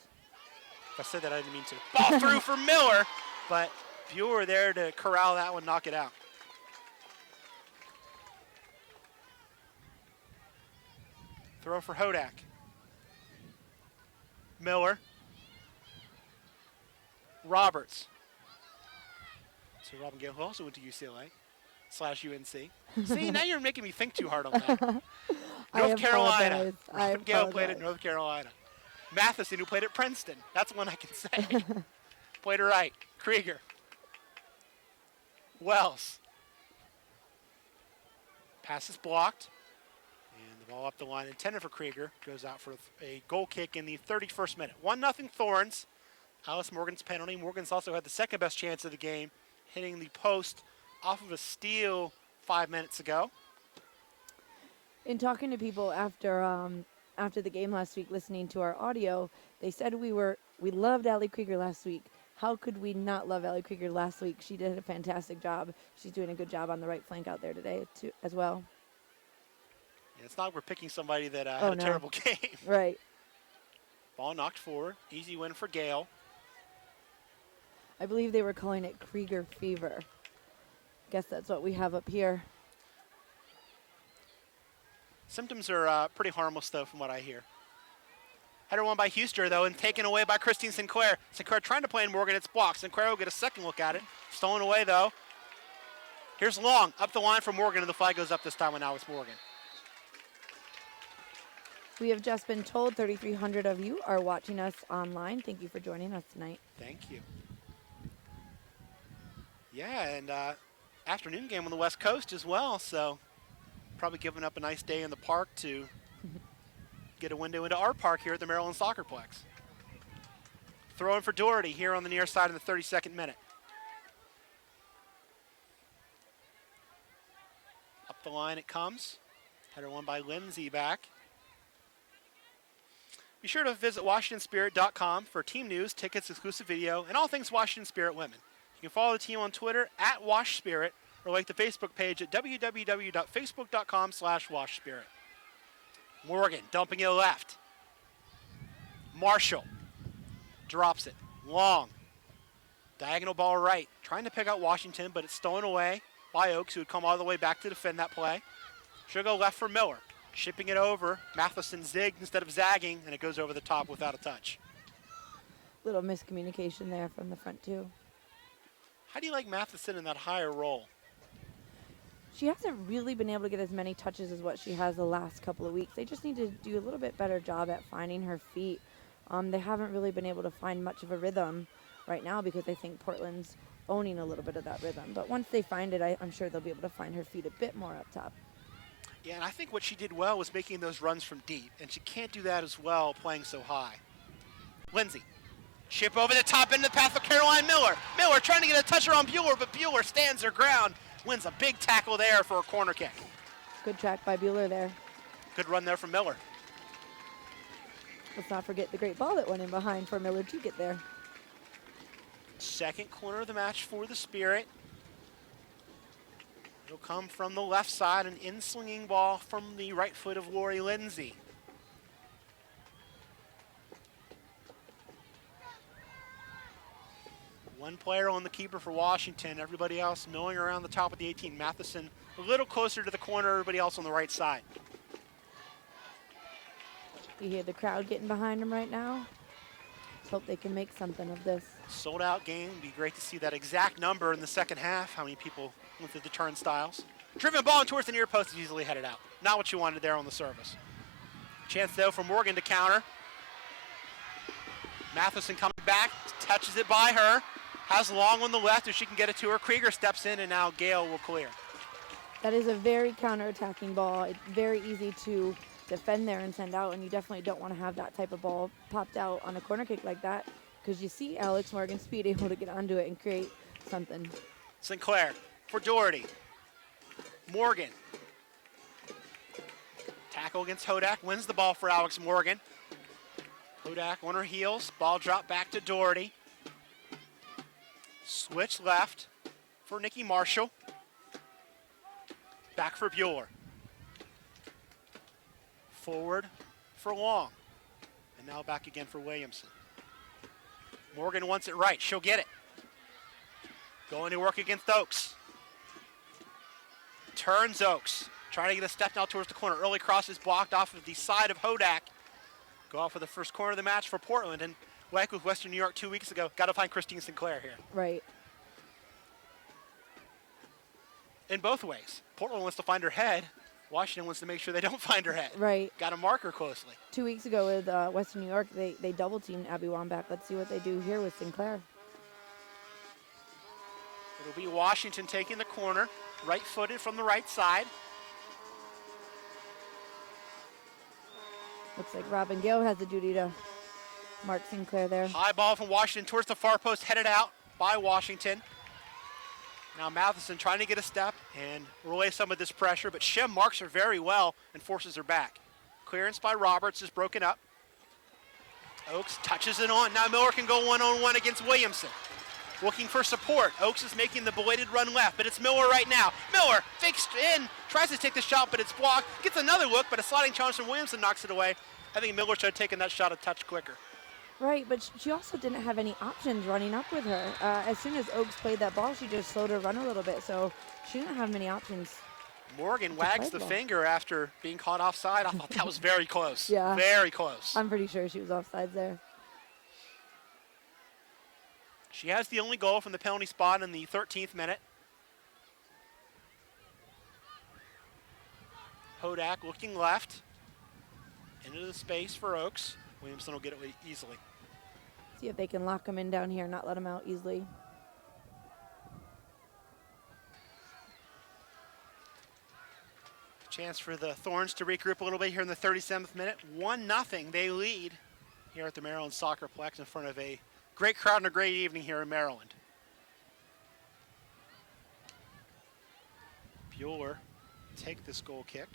If I said that, I didn't mean to. Ball through for Miller, but Buer there to corral that one, knock it out. Throw for Hodak. Miller. Roberts. So Robin Gale, who also went to UCLA/UNC. See, now you're making me think too hard on that. North Carolina. Robin Gale played at North Carolina. Matheson, who played at Princeton. That's one I can say. Played her right. Krieger. Wells. Pass is blocked. And the ball up the line intended for Krieger. Goes out for a goal kick in the 31st minute. 1-0 Thorns. Alice Morgan's penalty. Morgan's also had the second best chance of the game, hitting the post off of a steal 5 minutes ago. In talking to people after the game last week, listening to our audio, they said we loved Allie Krieger last week. How could we not love Allie Krieger last week? She did a fantastic job. She's doing a good job on the right flank out there today too, as well. Yeah, it's not like we're picking somebody that had a terrible game. Right. Ball knocked forward. Easy win for Gale. I believe they were calling it Krieger fever. Guess that's what we have up here. Symptoms are pretty harmless, though, from what I hear. Header won by Huster, though, and taken away by Christine Sinclair. Sinclair trying to play in Morgan. It's blocked. Sinclair will get a second look at it. Stolen away, though. Here's Long up the line for Morgan, and the flag goes up this time, and now it's Morgan. We have just been told 3,300 of you are watching us online. Thank you for joining us tonight. Thank you. Yeah, and afternoon game on the West Coast as well, so probably giving up a nice day in the park to get a window into our park here at the Maryland SoccerPlex. Throw in for Doherty here on the near side in the 32nd minute. Up the line it comes. Header won by Lindsay back. Be sure to visit WashingtonSpirit.com for team news, tickets, exclusive video, and all things Washington Spirit women. You can follow the team on Twitter at WashSpirit or like the Facebook page at www.facebook.com/WashSpirit. Morgan dumping it left. Marshall drops it. Long. Diagonal ball right. Trying to pick out Washington, but it's stolen away by Oaks, who would come all the way back to defend that play. Should go left for Miller. Shipping it over. Matheson zigged instead of zagging, and it goes over the top without a touch. Little miscommunication there from the front two. How do you like Matheson in that higher role? She hasn't really been able to get as many touches as what she has the last couple of weeks. They just need to do a little bit better job at finding her feet. They haven't really been able to find much of a rhythm right now because I think Portland's owning a little bit of that rhythm. But once they find it, I'm sure they'll be able to find her feet a bit more up top. Yeah, and I think what she did well was making those runs from deep, and she can't do that as well playing so high. Lindsay. Chip over the top into the path of Caroline Miller. Miller trying to get a toucher on Bueller, but Bueller stands her ground. Wins a big tackle there for a corner kick. Good track by Bueller there. Good run there from Miller. Let's not forget the great ball that went in behind for Miller to get there. Second corner of the match for the Spirit. It'll come from the left side, an in-swinging ball from the right foot of Lori Lindsay. One player on the keeper for Washington, everybody else milling around the top of the 18. Matheson a little closer to the corner, everybody else on the right side. You hear the crowd getting behind them right now. Let's hope they can make something of this. Sold out game. It'd be great to see that exact number in the second half, how many people went through the turnstiles. Driven ball towards the near post is easily headed out. Not what you wanted there on the service. Chance though for Morgan to counter. Matheson coming back, touches it by her. Has Long on the left if she can get it to her. Krieger steps in and now Gale will clear. That is a very counter-attacking ball. It's very easy to defend there and send out, and you definitely don't want to have that type of ball popped out on a corner kick like that because you see Alex Morgan Speed able to get onto it and create something. Sinclair for Doherty. Morgan. Tackle against Hodak, wins the ball for Alex Morgan. Hodak on her heels, ball dropped back to Doherty. Switch left for Nikki Marshall. Back for Bueller. Forward for Long. And now back again for Williamson. Morgan wants it right. She'll get it. Going to work against Oaks. Turns Oaks. Trying to get a step now towards the corner. Early cross is blocked off of the side of Hodak. Go off for the first corner of the match for Portland. And like with Western New York 2 weeks ago, got to find Christine Sinclair here. Right. In both ways. Portland wants to find her head. Washington wants to make sure they don't find her head. Right. Got to mark her closely. 2 weeks ago with Western New York, they double-teamed Abby Wambach. Let's see what they do here with Sinclair. It'll be Washington taking the corner, right-footed from the right side. Looks like Robin Gale has the duty to mark Sinclair there. High ball from Washington towards the far post, headed out by Washington. Now Matheson trying to get a step and relay some of this pressure, but Shem marks her very well and forces her back. Clearance by Roberts is broken up. Oaks touches it on. Now Miller can go one-on-one against Williamson. Looking for support. Oaks is making the belated run left, but it's Miller right now. Miller fakes in, tries to take the shot, but it's blocked. Gets another look, but a sliding challenge from Williamson knocks it away. I think Miller should have taken that shot a touch quicker. Right, but she also didn't have any options running up with her. As soon as Oaks played that ball, she just slowed her run a little bit, so she didn't have many options. Morgan wags the finger after being caught offside. I thought that was very close. Yeah. Very close. I'm pretty sure she was offside there. She has the only goal from the penalty spot in the 13th minute. Hodak looking left. Into the space for Oaks. Williamson will get it easily. See if they can lock him in down here, not let him out easily. Chance for the Thorns to regroup a little bit here in the 37th minute. 1-0, they lead here at the Maryland SoccerPlex in front of a great crowd and a great evening here in Maryland. Bueller take this goal kick.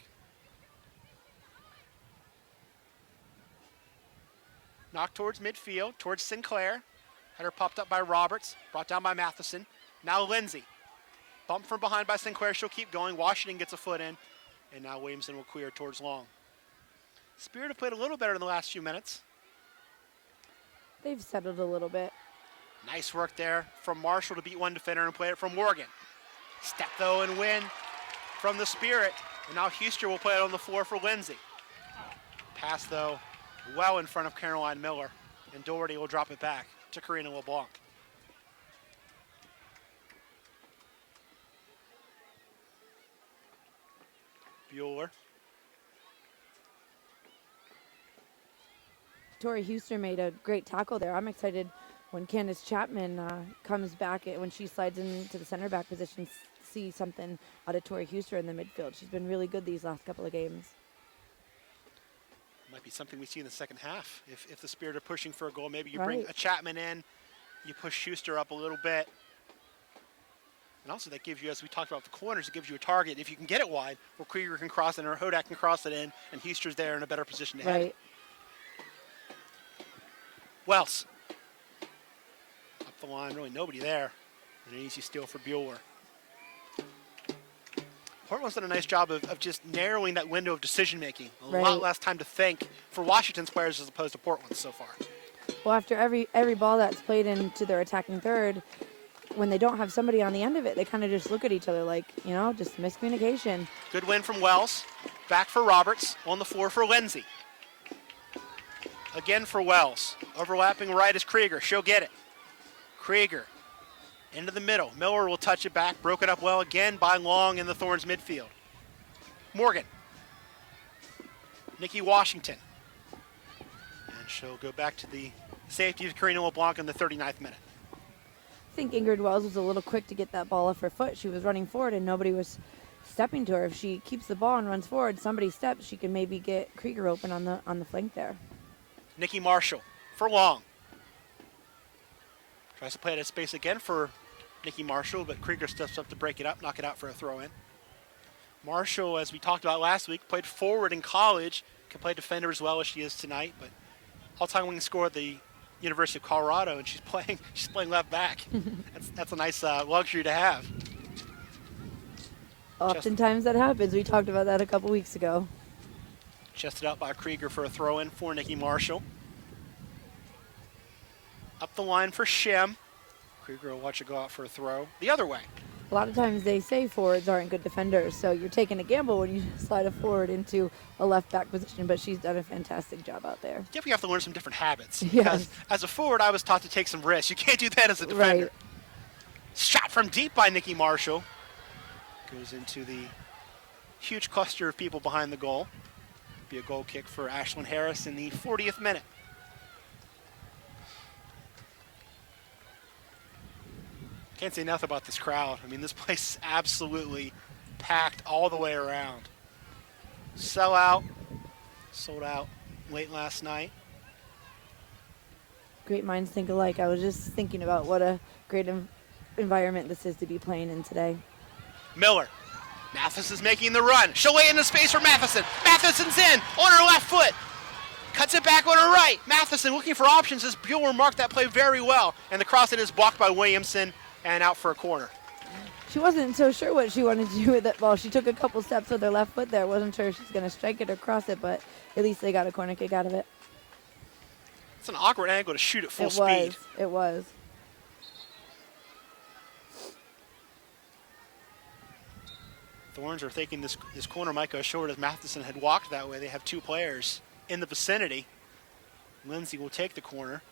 Knocked towards midfield, towards Sinclair. Header popped up by Roberts, brought down by Matheson. Now Lindsay. Bumped from behind by Sinclair, she'll keep going. Washington gets a foot in. And now Williamson will clear towards long. Spirit have played a little better in the last few minutes. They've settled a little bit. Nice work there from Marshall to beat one defender and play it from Morgan. Step though and win from the Spirit. And now Huster will play it on the floor for Lindsay. Pass though well in front of Caroline Miller. And Doherty will drop it back to Karina LeBlanc. Bueller. Tori Huster made a great tackle there. I'm excited when Candace Chapman comes back, when she slides into the center back position, see something out of Tori Huster in the midfield. She's been really good these last couple of games. Might be something we see in the second half. If the Spirit are pushing for a goal, maybe you Right. bring a Chapman in, you push Schuster up a little bit. And also that gives you, as we talked about the corners, it gives you a target. If you can get it wide, where Krieger can cross it or Hodak can cross it in, and Huster's there in a better position to head it. Wells. Up the line, really nobody there. And an easy steal for Bueller. Portland's done a nice job of just narrowing that window of decision making. A lot less time to think for Washington's players as opposed to Portland's so far. Well, after every ball that's played into their attacking third, when they don't have somebody on the end of it, they kind of just look at each other like, you know, just miscommunication. Good win from Wells. Back for Roberts. On the floor for Lindsay. Again for Wells. Overlapping right is Krieger. She'll get it. Krieger into the middle. Miller will touch it back. Broken up well again by Long in the Thorns midfield. Morgan. Nikki Washington. And she'll go back to the safety of Karina LeBlanc in the 39th minute. I think Ingrid Wells was a little quick to get that ball off her foot. She was running forward and nobody was stepping to her. If she keeps the ball and runs forward, somebody steps, she can maybe get Krieger open on the flank there. Nikki Marshall for Long. Tries to play it at space again for Nikki Marshall, but Krieger steps up to break it up, knock it out for a throw-in. Marshall, as we talked about last week, played forward in college, can play defender as well as she is tonight, but all-time winning scorer at the University of Colorado, and she's playing left back. That's a nice luxury to have. Oftentimes that happens. We talked about that a couple weeks ago. Chested out by Krieger for a throw-in for Nikki Marshall. Up the line for Shem. Krieger will watch it go out for a throw the other way. A lot of times they say forwards aren't good defenders, so you're taking a gamble when you slide a forward into a left back position, but she's done a fantastic job out there. You have to learn some different habits. Yes. Because as a forward, I was taught to take some risks. You can't do that as a defender. Right. Shot from deep by Nikki Marshall. Goes into the huge cluster of people behind the goal. Be a goal kick for Ashlyn Harris in the 40th minute. Can't say enough about this crowd. I mean, this place is absolutely packed all the way around. Sold out late last night. Great minds think alike. I was just thinking about what a great environment this is to be playing in today. Miller. Matheson's making the run. She'll lay into space for Matheson. Matheson's in on her left foot. Cuts it back on her right. Matheson looking for options as Bueller marked that play very well. And the cross in is blocked by Williamson and out for a corner. She wasn't so sure what she wanted to do with that ball. She took a couple steps with her left foot there. Wasn't sure if she's going to strike it or cross it, but at least they got a corner kick out of it. It's an awkward angle to shoot at full speed. It was. Thorns are thinking this corner might go short as Matheson had walked that way. They have 2 players in the vicinity. Lindsay will take the corner.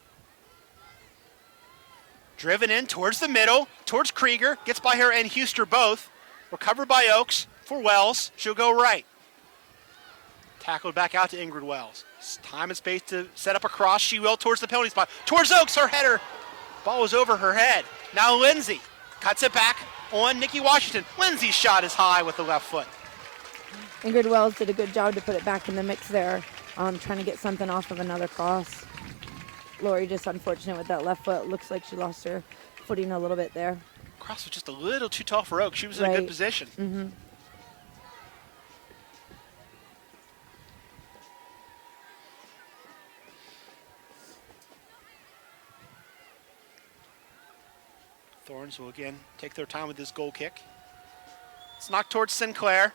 Driven in towards the middle, towards Krieger. Gets by her and Huster both. Recovered by Oakes for Wells. She'll go right. Tackled back out to Ingrid Wells. Time and space to set up a cross. She will towards the penalty spot. Towards Oakes, her header. Ball was over her head. Now Lindsay cuts it back on Nikki Washington. Lindsay's shot is high with the left foot. Ingrid Wells did a good job to put it back in the mix there, trying to get something off of another cross. Lori just unfortunate with that left foot. Looks like she lost her footing a little bit there. Cross was just a little too tall for Oakes. She was in a good position. Mm-hmm. Thorns will again take their time with this goal kick. It's knocked towards Sinclair.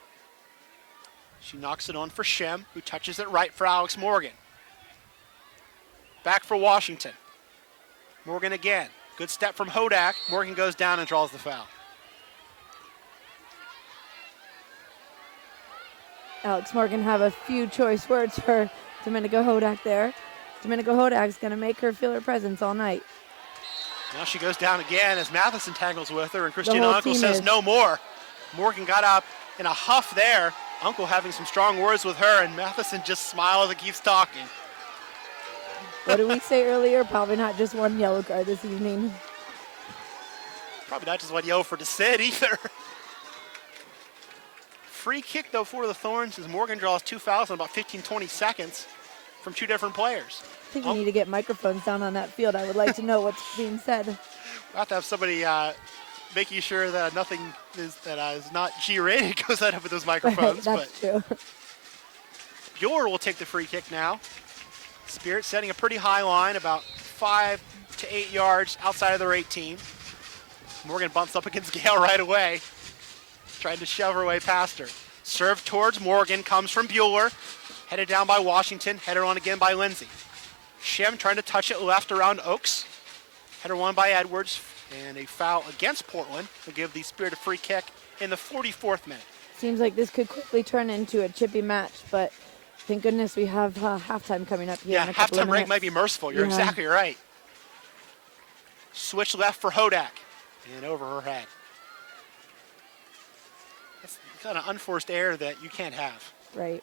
She knocks it on for Shem, who touches it right for Alex Morgan. Back for Washington. Morgan again. Good step from Hodak. Morgan goes down and draws the foul. Alex Morgan have a few choice words for Domenico Hodak there. Domenico Hodak's going to make her feel her presence all night. Now she goes down again as Matheson tangles with her, and Christina Uncle says no more. Morgan got up in a huff there. Uncle having some strong words with her, and Matheson just smiles and keeps talking. What did we say earlier? Probably not just one yellow card this evening. Probably not just one yellow for Desid either. Free kick, though, for the Thorns as Morgan draws 2 fouls in about 15-20 seconds from 2 different players. I think we need to get microphones down on that field. I would like to know what's being said. We'll have to have somebody making sure that nothing is not G-rated goes out with those microphones. Right, that's true. Bueller will take the free kick now. Spirit setting a pretty high line, about 5 to 8 yards outside of their 18. Morgan bumps up against Gale right away, trying to shove her way past her. Serve towards Morgan comes from Bueller, headed down by Washington, headed on again by Lindsay. Shem trying to touch it left around Oakes. Header won by Edwards, and a foul against Portland will give the Spirit a free kick in the 44th minute. Seems like this could quickly turn into a chippy match, but thank goodness we have halftime coming up here. Yeah, in a couple of halftime break minutes. might be merciful. You're exactly right. Switch left for Hodak, and over her head. That's the kind of unforced error that you can't have. Right.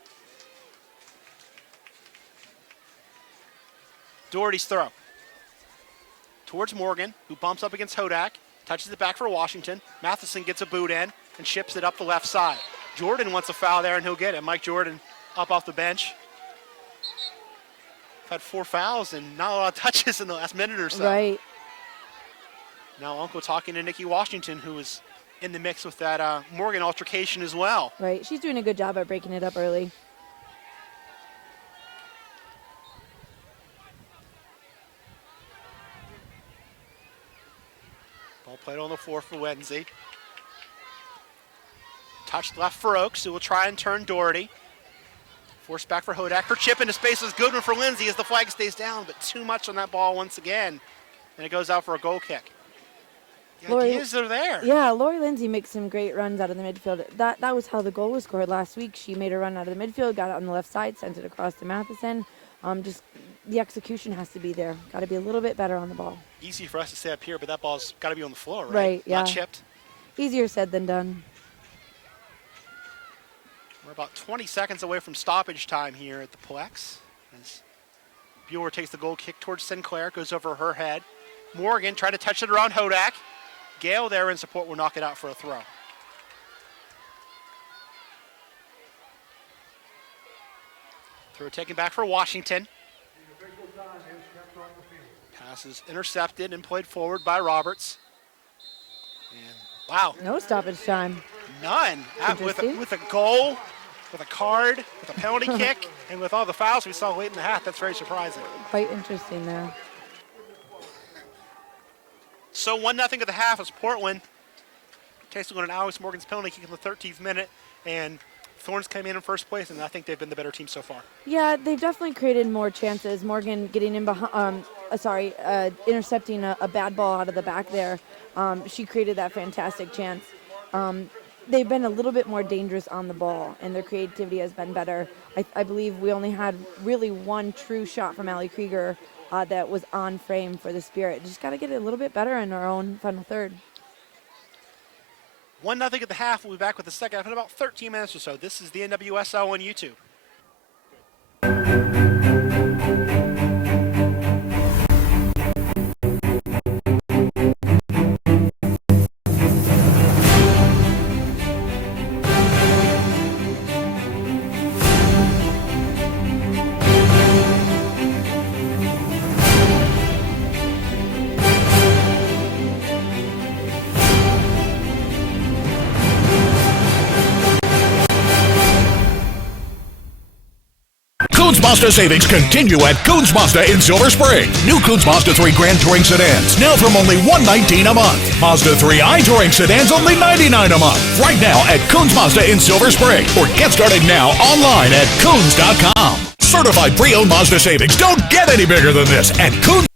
Doherty's throw. Towards Morgan, who bumps up against Hodak, touches it back for Washington. Matheson gets a boot in and ships it up the left side. Jordan wants a foul there, and he'll get it. Mike Jordan up off the bench. Had 4 fouls and not a lot of touches in the last minute or so. Right. Now Uncle talking to Nikki Washington, who was in the mix with that Morgan altercation as well. Right. She's doing a good job at breaking it up early. Ball played on the floor for Wednesday. Touched left for Oakes, who will try and turn Doherty. Forced back for Hodak. Her chip into space is good one for Lindsay as the flag stays down, but too much on that ball once again. And it goes out for a goal kick. The ideas are there. Yeah, Lori Lindsay makes some great runs out of the midfield. That was how the goal was scored last week. She made a run out of the midfield, got it on the left side, sent it across to Matheson. Just the execution has to be there. Got to be a little bit better on the ball. Easy for us to say up here, but that ball's got to be on the floor, right? Right, yeah. Not chipped. Easier said than done. We're about 20 seconds away from stoppage time here at the Plex. As Bueller takes the goal kick towards Sinclair, goes over her head. Morgan tried to touch it around Hodak. Gale there in support will knock it out for a throw. Throw taken back for Washington. Pass is intercepted and played forward by Roberts. And wow. No stoppage time. None. With a goal, with a card, with a penalty kick, and with all the fouls we saw late in the half, that's very surprising. Quite interesting there. So 1-0 at the half as Portland Tasting on an Alex Morgan's penalty kick in the 13th minute, and Thorns came in first place, and I think they've been the better team so far. Yeah, they've definitely created more chances. Morgan getting in behind, intercepting a bad ball out of the back there. She created that fantastic chance. They've been a little bit more dangerous on the ball, and their creativity has been better. I believe we only had really one true shot from Allie Krieger that was on frame for the Spirit. Just got to get it a little bit better in our own final third. 1-0 at the half. We'll be back with the second half in about 13 minutes or so. This is the NWSL on YouTube. Coons Mazda savings continue at Coons Mazda in Silver Spring. New Coons Mazda 3 Grand Touring sedans, now from only $119 a month. Mazda 3 i-Touring sedans, only $99 a month. Right now at Coons Mazda in Silver Spring. Or get started now online at Coons.com. Certified pre-owned Mazda savings don't get any bigger than this at Coons.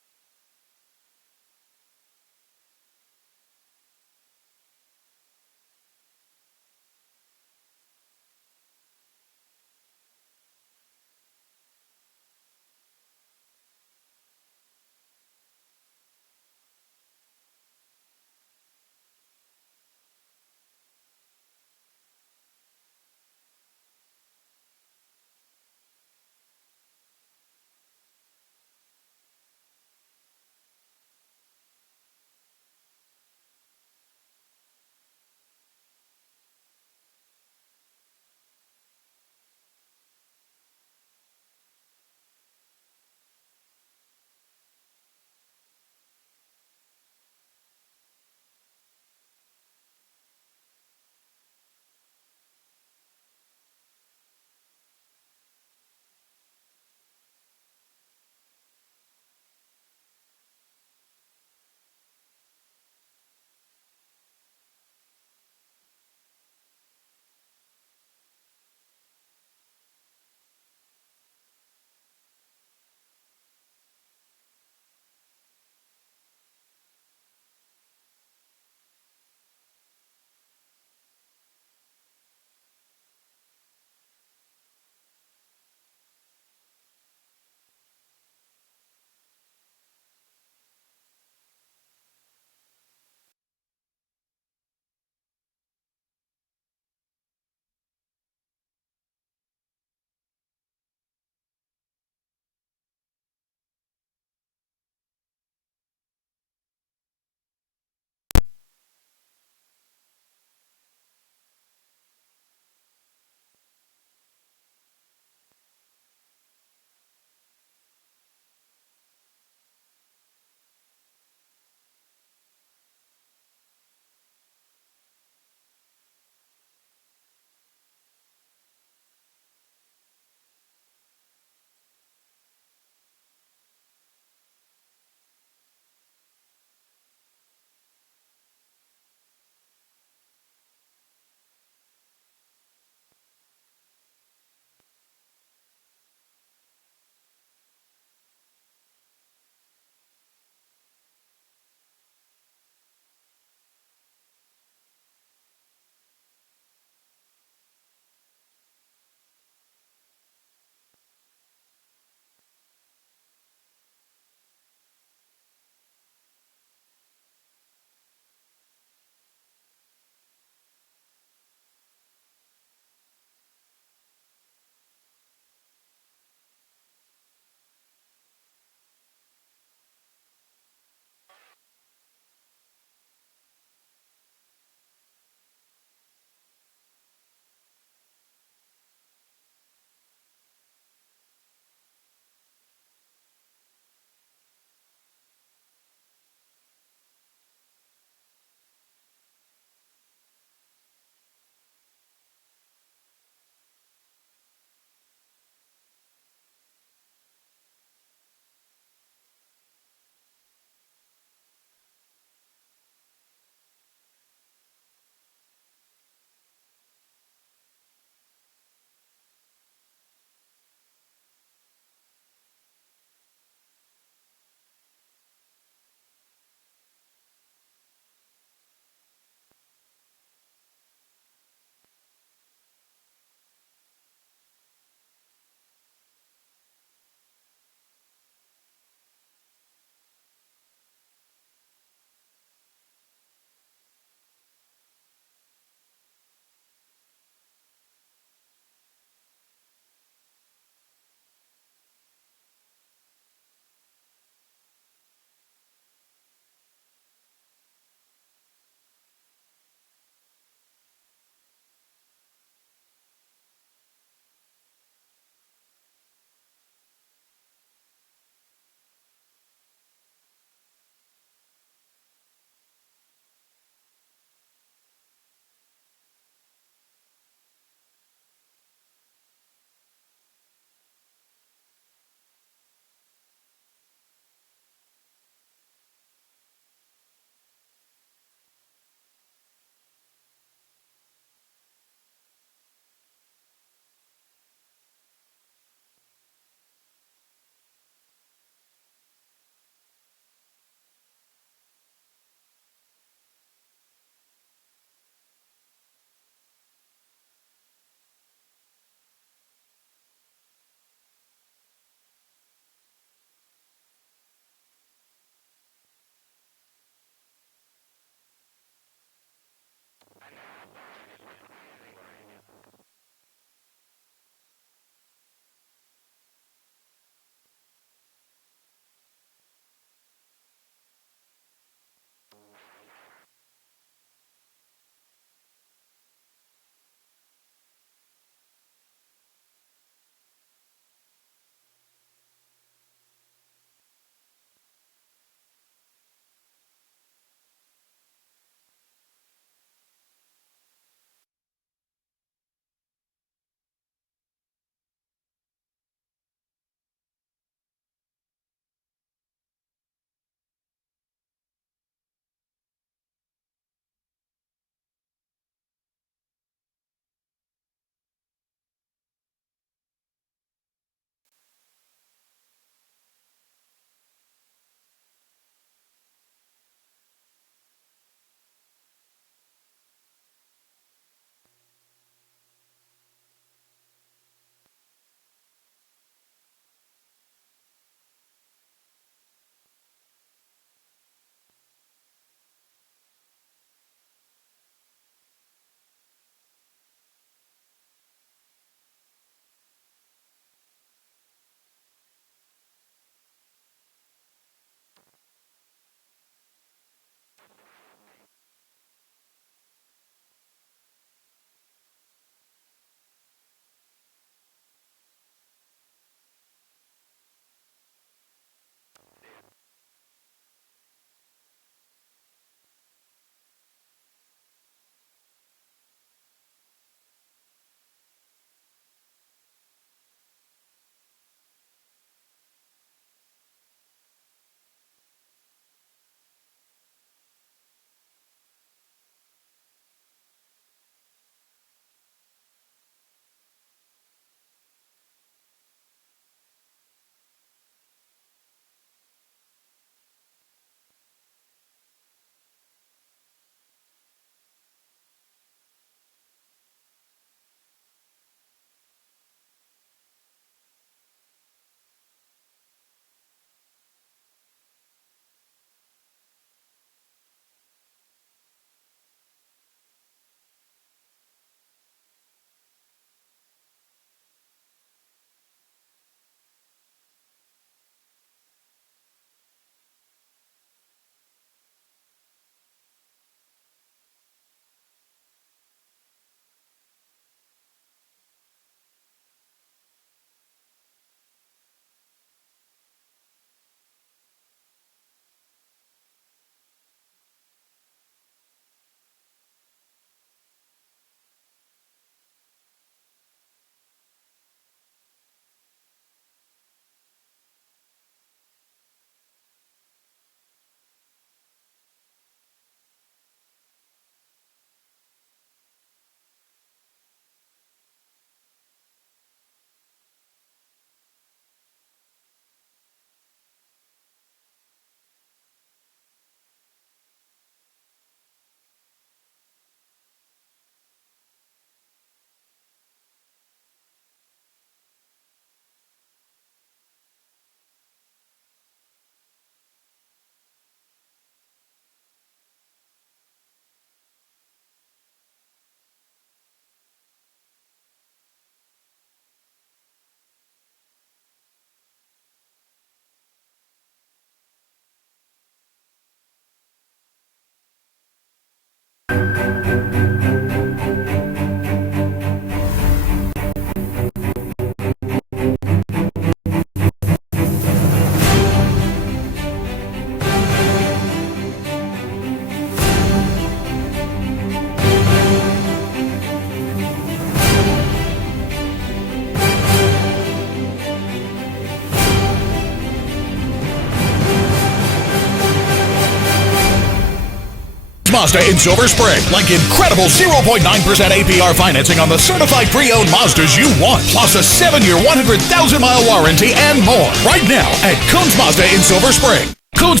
Mazda in Silver Spring. Like incredible 0.9% APR financing on the certified pre-owned Mazdas you want. Plus a 7-year, 100,000-mile warranty and more. Right now at Coons Mazda in Silver Spring. Coons.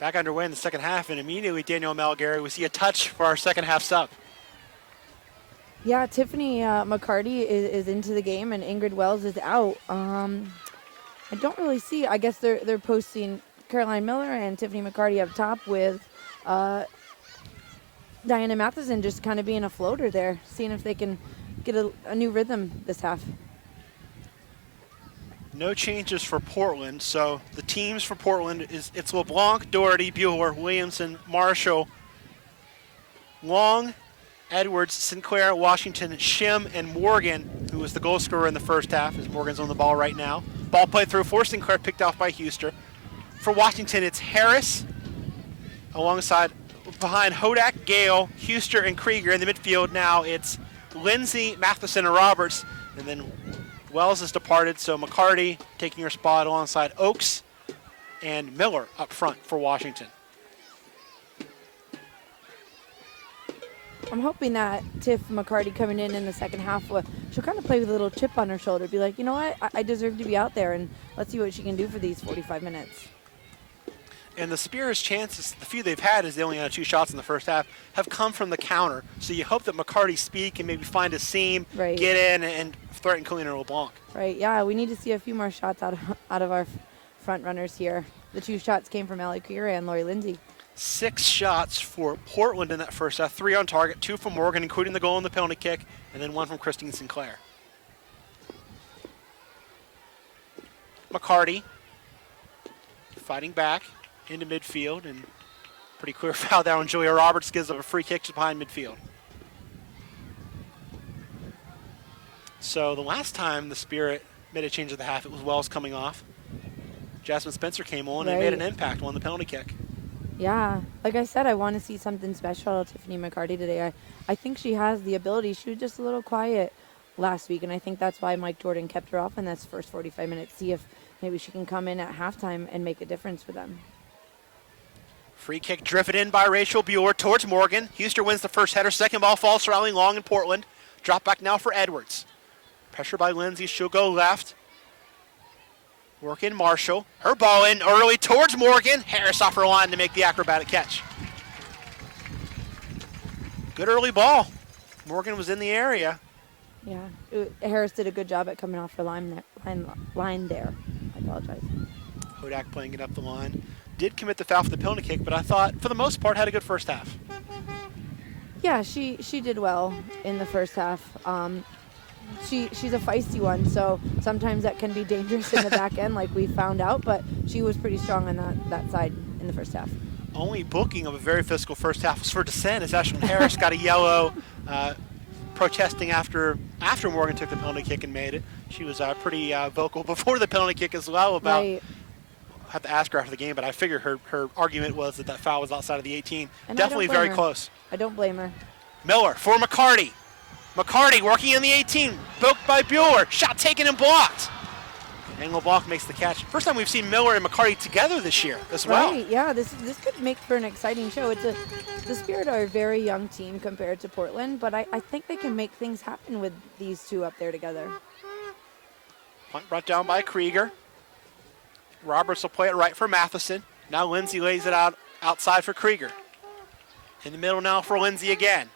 Back underway in the second half, and immediately Daniel Malgary, we see a touch for our second half sub. Yeah, Tiffany McCarty is into the game, and Ingrid Wells is out. I don't really see. I guess they're posting Caroline Miller and Tiffany McCarty up top with Diana Matheson just kind of being a floater there, seeing if they can get a new rhythm this half. No changes for Portland, so the teams for Portland it's LeBlanc, Doherty, Bueller, Williamson, Marshall, Long, Edwards, Sinclair, Washington, Shim, and Morgan, who was the goal scorer in the first half, as Morgan's on the ball right now. Ball played through for Sinclair, picked off by Huster. For Washington, it's Harris, behind Hodak, Gale, Huster, and Krieger. In the midfield now, it's Lindsay, Matheson, and Roberts, and then Wells has departed, so McCarty taking her spot alongside Oakes and Miller up front for Washington. I'm hoping that Tiff McCarty coming in the second half, she'll kind of play with a little chip on her shoulder, be like, you know what, I deserve to be out there, and let's see what she can do for these 45 minutes. And the Spears' chances, the few they've had, is they only had 2 shots in the first half, have come from the counter. So you hope that McCarty's speed can maybe find a seam, right, get in, and threaten Colina LeBlanc. Right, yeah, we need to see a few more shots out of our front runners here. The 2 shots came from Allie Krieger and Lori Lindsay. 6 shots for Portland in that first half, 3 on target, 2 from Morgan, including the goal and the penalty kick, and then 1 from Christine Sinclair. McCarty fighting back into midfield, and pretty clear foul there on Julia Roberts, gives up a free kick just behind midfield. So the last time the Spirit made a change at the half, it was Wells coming off. Jasmine Spencer came on and made an impact, won the penalty kick. Yeah, like I said, I want to see something special out of Tiffany McCarty today. I think she has the ability. She was just a little quiet last week, and I think that's why Mike Jordan kept her off in this first 45 minutes. See if maybe she can come in at halftime and make a difference for them. Free kick drifted in by Rachel Bueller towards Morgan. Houston wins the first header. Second ball falls surrounding long in Portland. Drop back now for Edwards. Pressure by Lindsay. She'll go left. Work in Marshall. Her ball in early towards Morgan. Harris off her line to make the acrobatic catch. Good early ball. Morgan was in the area. Yeah, Harris did a good job at coming off her line there. I apologize. Hodak playing it up the line. Did commit the foul for the penalty kick, but I thought, for the most part, had a good first half. Yeah, she did well in the first half. She's a feisty one, so sometimes that can be dangerous in the back end, like we found out, but she was pretty strong on that side in the first half. Only booking of a very physical first half was for dissent, as Ashlyn Harris got a yellow protesting after Morgan took the penalty kick and made it. She was pretty vocal before the penalty kick as well about, Right. I have to ask her after the game, but I figure her argument was that foul was outside of the 18. And Definitely very close. I don't blame her. Miller for McCarty. McCarty working in the 18, poked by Bueller. Shot taken and blocked. And LeBlanc makes the catch. First time we've seen Miller and McCarty together this year as well. Right, yeah, this could make for an exciting show. The Spirit are a very young team compared to Portland, but I think they can make things happen with these two up there together. Punt brought down by Krieger. Roberts will play it right for Matheson. Now Lindsay lays it out outside for Krieger. In the middle now for Lindsay again.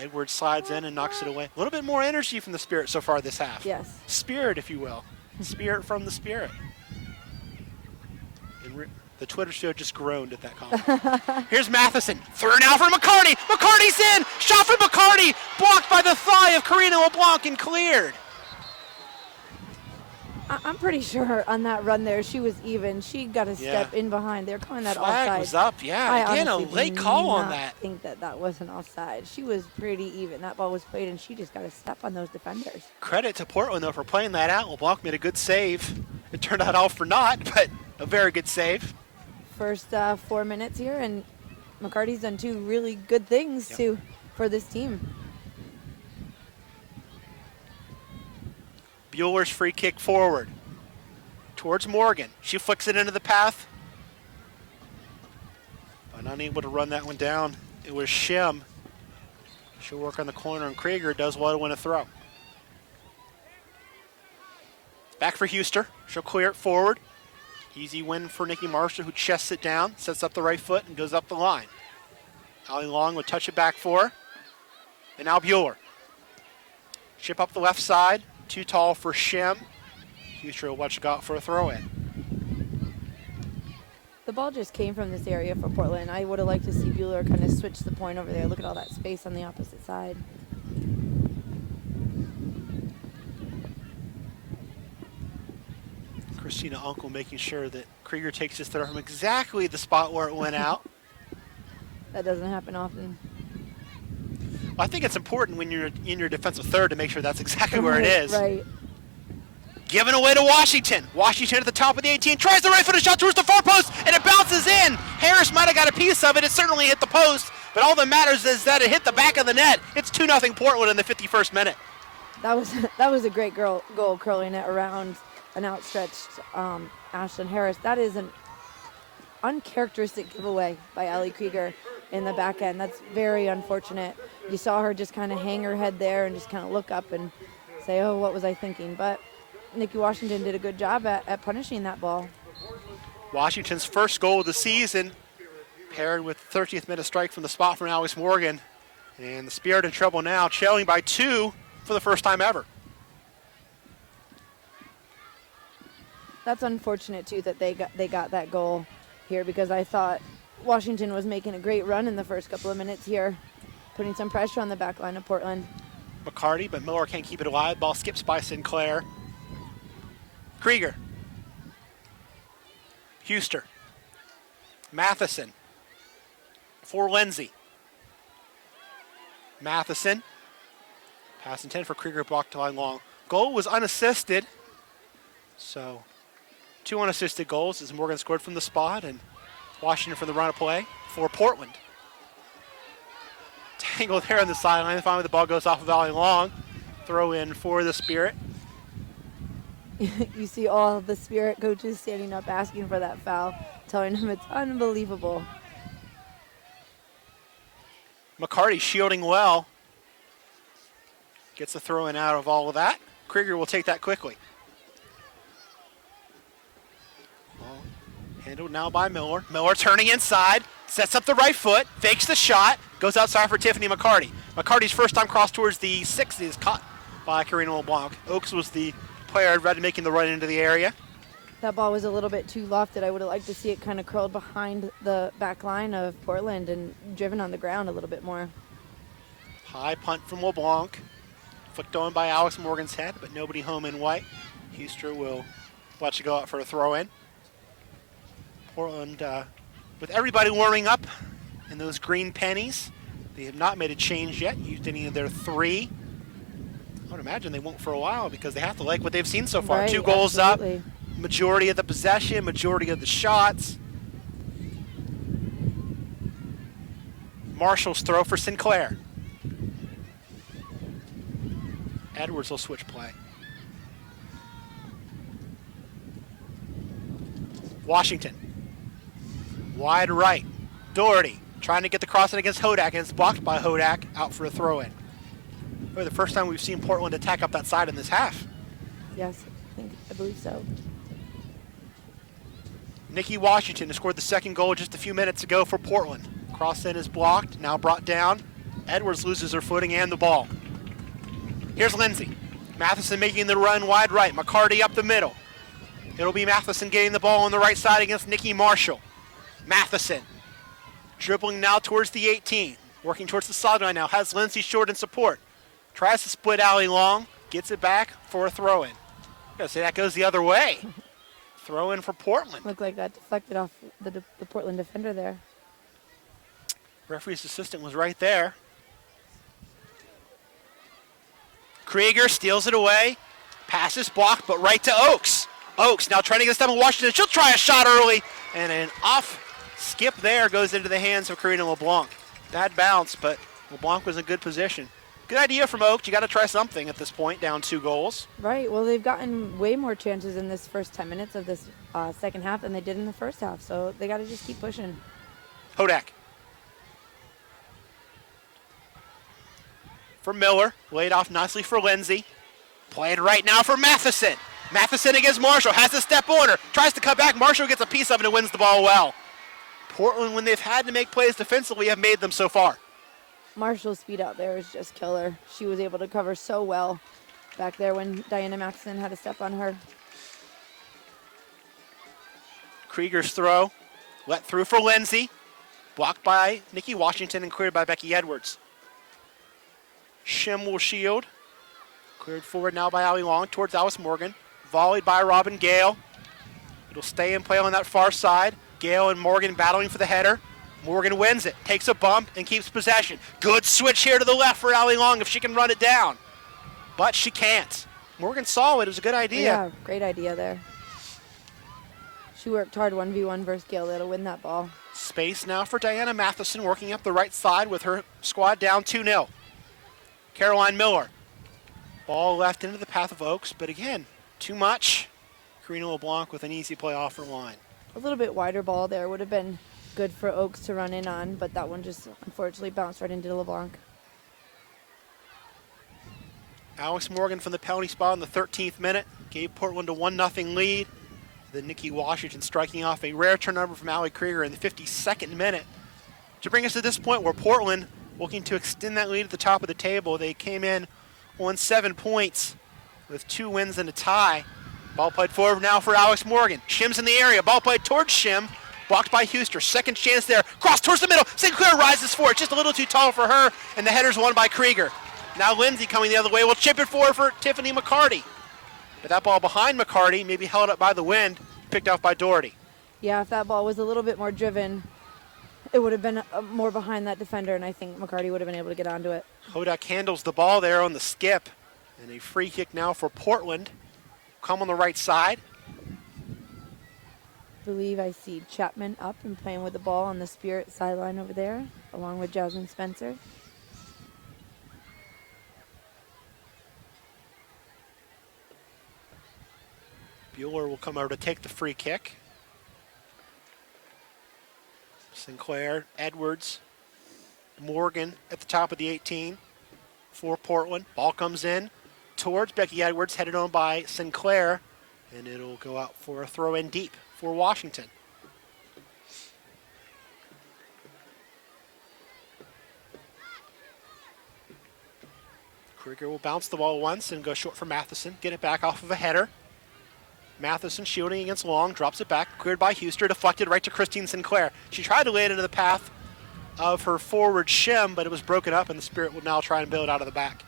Edwards slides in and knocks it away. A little bit more energy from the Spirit so far this half. Yes. Spirit, if you will. Spirit from the Spirit. And the Twitter show just groaned at that comment. Here's Matheson. Through now for McCarty. McCarty's in. Shot for McCarty. Blocked by the thigh of Karina LeBlanc and cleared. I'm pretty sure on that run there, she was even. She got a step in behind. They're calling that Flag offside. was up, yeah. I Again, a honestly late do call on not that. think that wasn't offside. She was pretty even. That ball was played, and she just got a step on those defenders. Credit to Portland, though, for playing that out. LeBlanc made a good save. It turned out all for naught, but a very good save. First 4 minutes here, and McCarty's done two really good things for this team. Bueller's free kick forward towards Morgan. She flicks it into the path, but unable to run that one down. It was Shem. She'll work on the corner, and Krieger does well to win a throw. Back for Huster. She'll clear it forward. Easy win for Nikki Marshall, who chests it down, sets up the right foot, and goes up the line. Allie Long would touch it back for her. And now Bueller. Chip up the left side. Too tall for Shem. Huster will watch got for a throw-in. The ball just came from this area for Portland. I would have liked to see Bueller kind of switch the point over there. Look at all that space on the opposite side. Christina Uncle making sure that Krieger takes his throw from exactly the spot where it went out. That doesn't happen often. Well, I think it's important when you're in your defensive third to make sure that's exactly where it is. Right. Given away to Washington. Washington at the top of the 18, tries the right footed shot towards the far post, and it bounces in. Harris might have got a piece of it. It certainly hit the post, but all that matters is that it hit the back of the net. It's 2-0 Portland in the 51st minute. That was a great goal, curling it around an outstretched Ashlyn Harris. That is an uncharacteristic giveaway by Allie Krieger in the back end. That's very unfortunate. You saw her just kind of hang her head there and just kind of look up and say, oh, what was I thinking? But Nikki Washington did a good job at punishing that ball. Washington's first goal of the season, paired with 30th minute strike from the spot from Alex Morgan. And the Spirit in trouble now, trailing by 2 for the first time ever. That's unfortunate, too, that they got that goal here, because I thought Washington was making a great run in the first couple of minutes here, putting some pressure on the back line of Portland. McCarty, but Miller can't keep it alive. Ball skips by Sinclair. Krieger. Huster. Matheson. For Lindsay. Matheson. Pass intent for Krieger, blocked to line long. Goal was unassisted. So 2 unassisted goals as Morgan scored from the spot, and Washington for the run of play for Portland. Tangle there on the sideline. Finally, the ball goes off of Valley Long. Throw in for the Spirit. You see all the Spirit coaches standing up asking for that foul, telling them it's unbelievable. McCarty shielding well. Gets the throw in out of all of that. Krieger will take that quickly. Ball handled now by Miller. Miller turning inside, sets up the right foot, fakes the shot, goes outside for Tiffany McCarty. McCarty's first time cross towards the 6 is caught by Karina LeBlanc. Oaks was the player ready making the run into the area. That ball was a little bit too lofted. I would have liked to see it kind of curled behind the back line of Portland and driven on the ground a little bit more. High punt from LeBlanc. Flicked on by Alex Morgan's head, but nobody home in white. Huster will let you go out for a throw-in. Portland, with everybody warming up in those green pennies, they have not made a change yet, used any of their 3. I would imagine they won't for a while because they have to like what they've seen so far. Right, 2 goals absolutely. up, majority of the possession, majority of the shots. Marshall's throw for Sinclair. Edwards will switch play. Washington. Wide right. Doherty trying to get the cross in against Hodak, and it's blocked by Hodak, out for a throw-in. For the first time we've seen Portland attack up that side in this half. Yes, I believe so. Nikki Washington has scored the second goal just a few minutes ago for Portland. Cross in is blocked, now brought down. Edwards loses her footing and the ball. Here's Lindsay. Matheson making the run wide right. McCarty up the middle. It'll be Matheson getting the ball on the right side against Nikki Marshall. Matheson dribbling now towards the 18. Working towards the sideline now. Has Lindsay short in support. Tries to split Allie Long. Gets it back for a throw-in. Gotta say that goes the other way. Throw-in for Portland. Looked like that deflected off the Portland defender there. Referee's assistant was right there. Krieger steals it away. Passes blocked, but right to Oaks. Oaks now trying to get a step on Washington. She'll try a shot early, and an off skip there goes into the hands of Karina LeBlanc. Bad bounce, but LeBlanc was in good position. Good idea from Oaks. You got to try something at this point, down 2 goals. Right. Well, they've gotten way more chances in this first 10 minutes of this second half than they did in the first half, so they got to just keep pushing. Hodak. For Miller, laid off nicely for Lindsay. Playing right now for Matheson. Matheson against Marshall, has a step on her, tries to cut back. Marshall gets a piece of it and wins the ball well. Portland, when they've had to make plays defensively, have made them so far. Marshall's speed out there is just killer. She was able to cover so well back there when Diana Matheson had a step on her. Krieger's throw, let through for Lindsay. Blocked by Nikki Washington and cleared by Becky Edwards. Shim will shield. Cleared forward now by Allie Long towards Alice Morgan. Volleyed by Robin Gale. It'll stay in play on that far side. Gale and Morgan battling for the header. Morgan wins it, takes a bump, and keeps possession. Good switch here to the left for Allie Long if she can run it down. But she can't. Morgan saw it. It was a good idea. Yeah, great idea there. She worked hard 1v1 versus Gale. That'll win that ball. Space now for Diana Matheson working up the right side with her squad down 2-0. Caroline Miller. Ball left into the path of Oaks, but again, too much. Karina LeBlanc with an easy play off her line. A little bit wider ball there would have been good for Oaks to run in on, but that one just unfortunately bounced right into LeBlanc. Alex Morgan from the penalty spot in the 13th minute gave Portland a 1-0 lead. Then Nikki Washington striking off a rare turnover from Allie Krieger in the 52nd minute to bring us to this point where Portland looking to extend that lead at the top of the table. They came in on 7 points with 2 wins and a tie. Ball played forward now for Alex Morgan. Shim's in the area. Ball played towards Shim. Blocked by Huster. Second chance there. Cross towards the middle. Sinclair rises for it. Just a little too tall for her, and the header's won by Krieger. Now Lindsay coming the other way will chip it forward for Tiffany McCarty. But that ball behind McCarty, maybe held up by the wind, picked off by Doherty. Yeah, if that ball was a little bit more driven, it would have been more behind that defender, and I think McCarty would have been able to get onto it. Hodak handles the ball there on the skip. And a free kick now for Portland. Come on the right side. believe I see Chapman up and playing with the ball on the Spirit sideline over there, along with Jasmine Spencer. Bueller will come over to take the free kick. Sinclair, Edwards, Morgan at the top of the 18 for Portland. Ball comes in towards Becky Edwards, headed on by Sinclair, and it'll go out for a throw in deep for Washington. Krieger will bounce the ball once and go short for Matheson. Get it back off of a header. Matheson shielding against Long, drops it back, cleared by Huster, deflected right to Christine Sinclair. She tried to lay it into the path of her forward Shim, but it was broken up, and the Spirit will now try and build out of the back.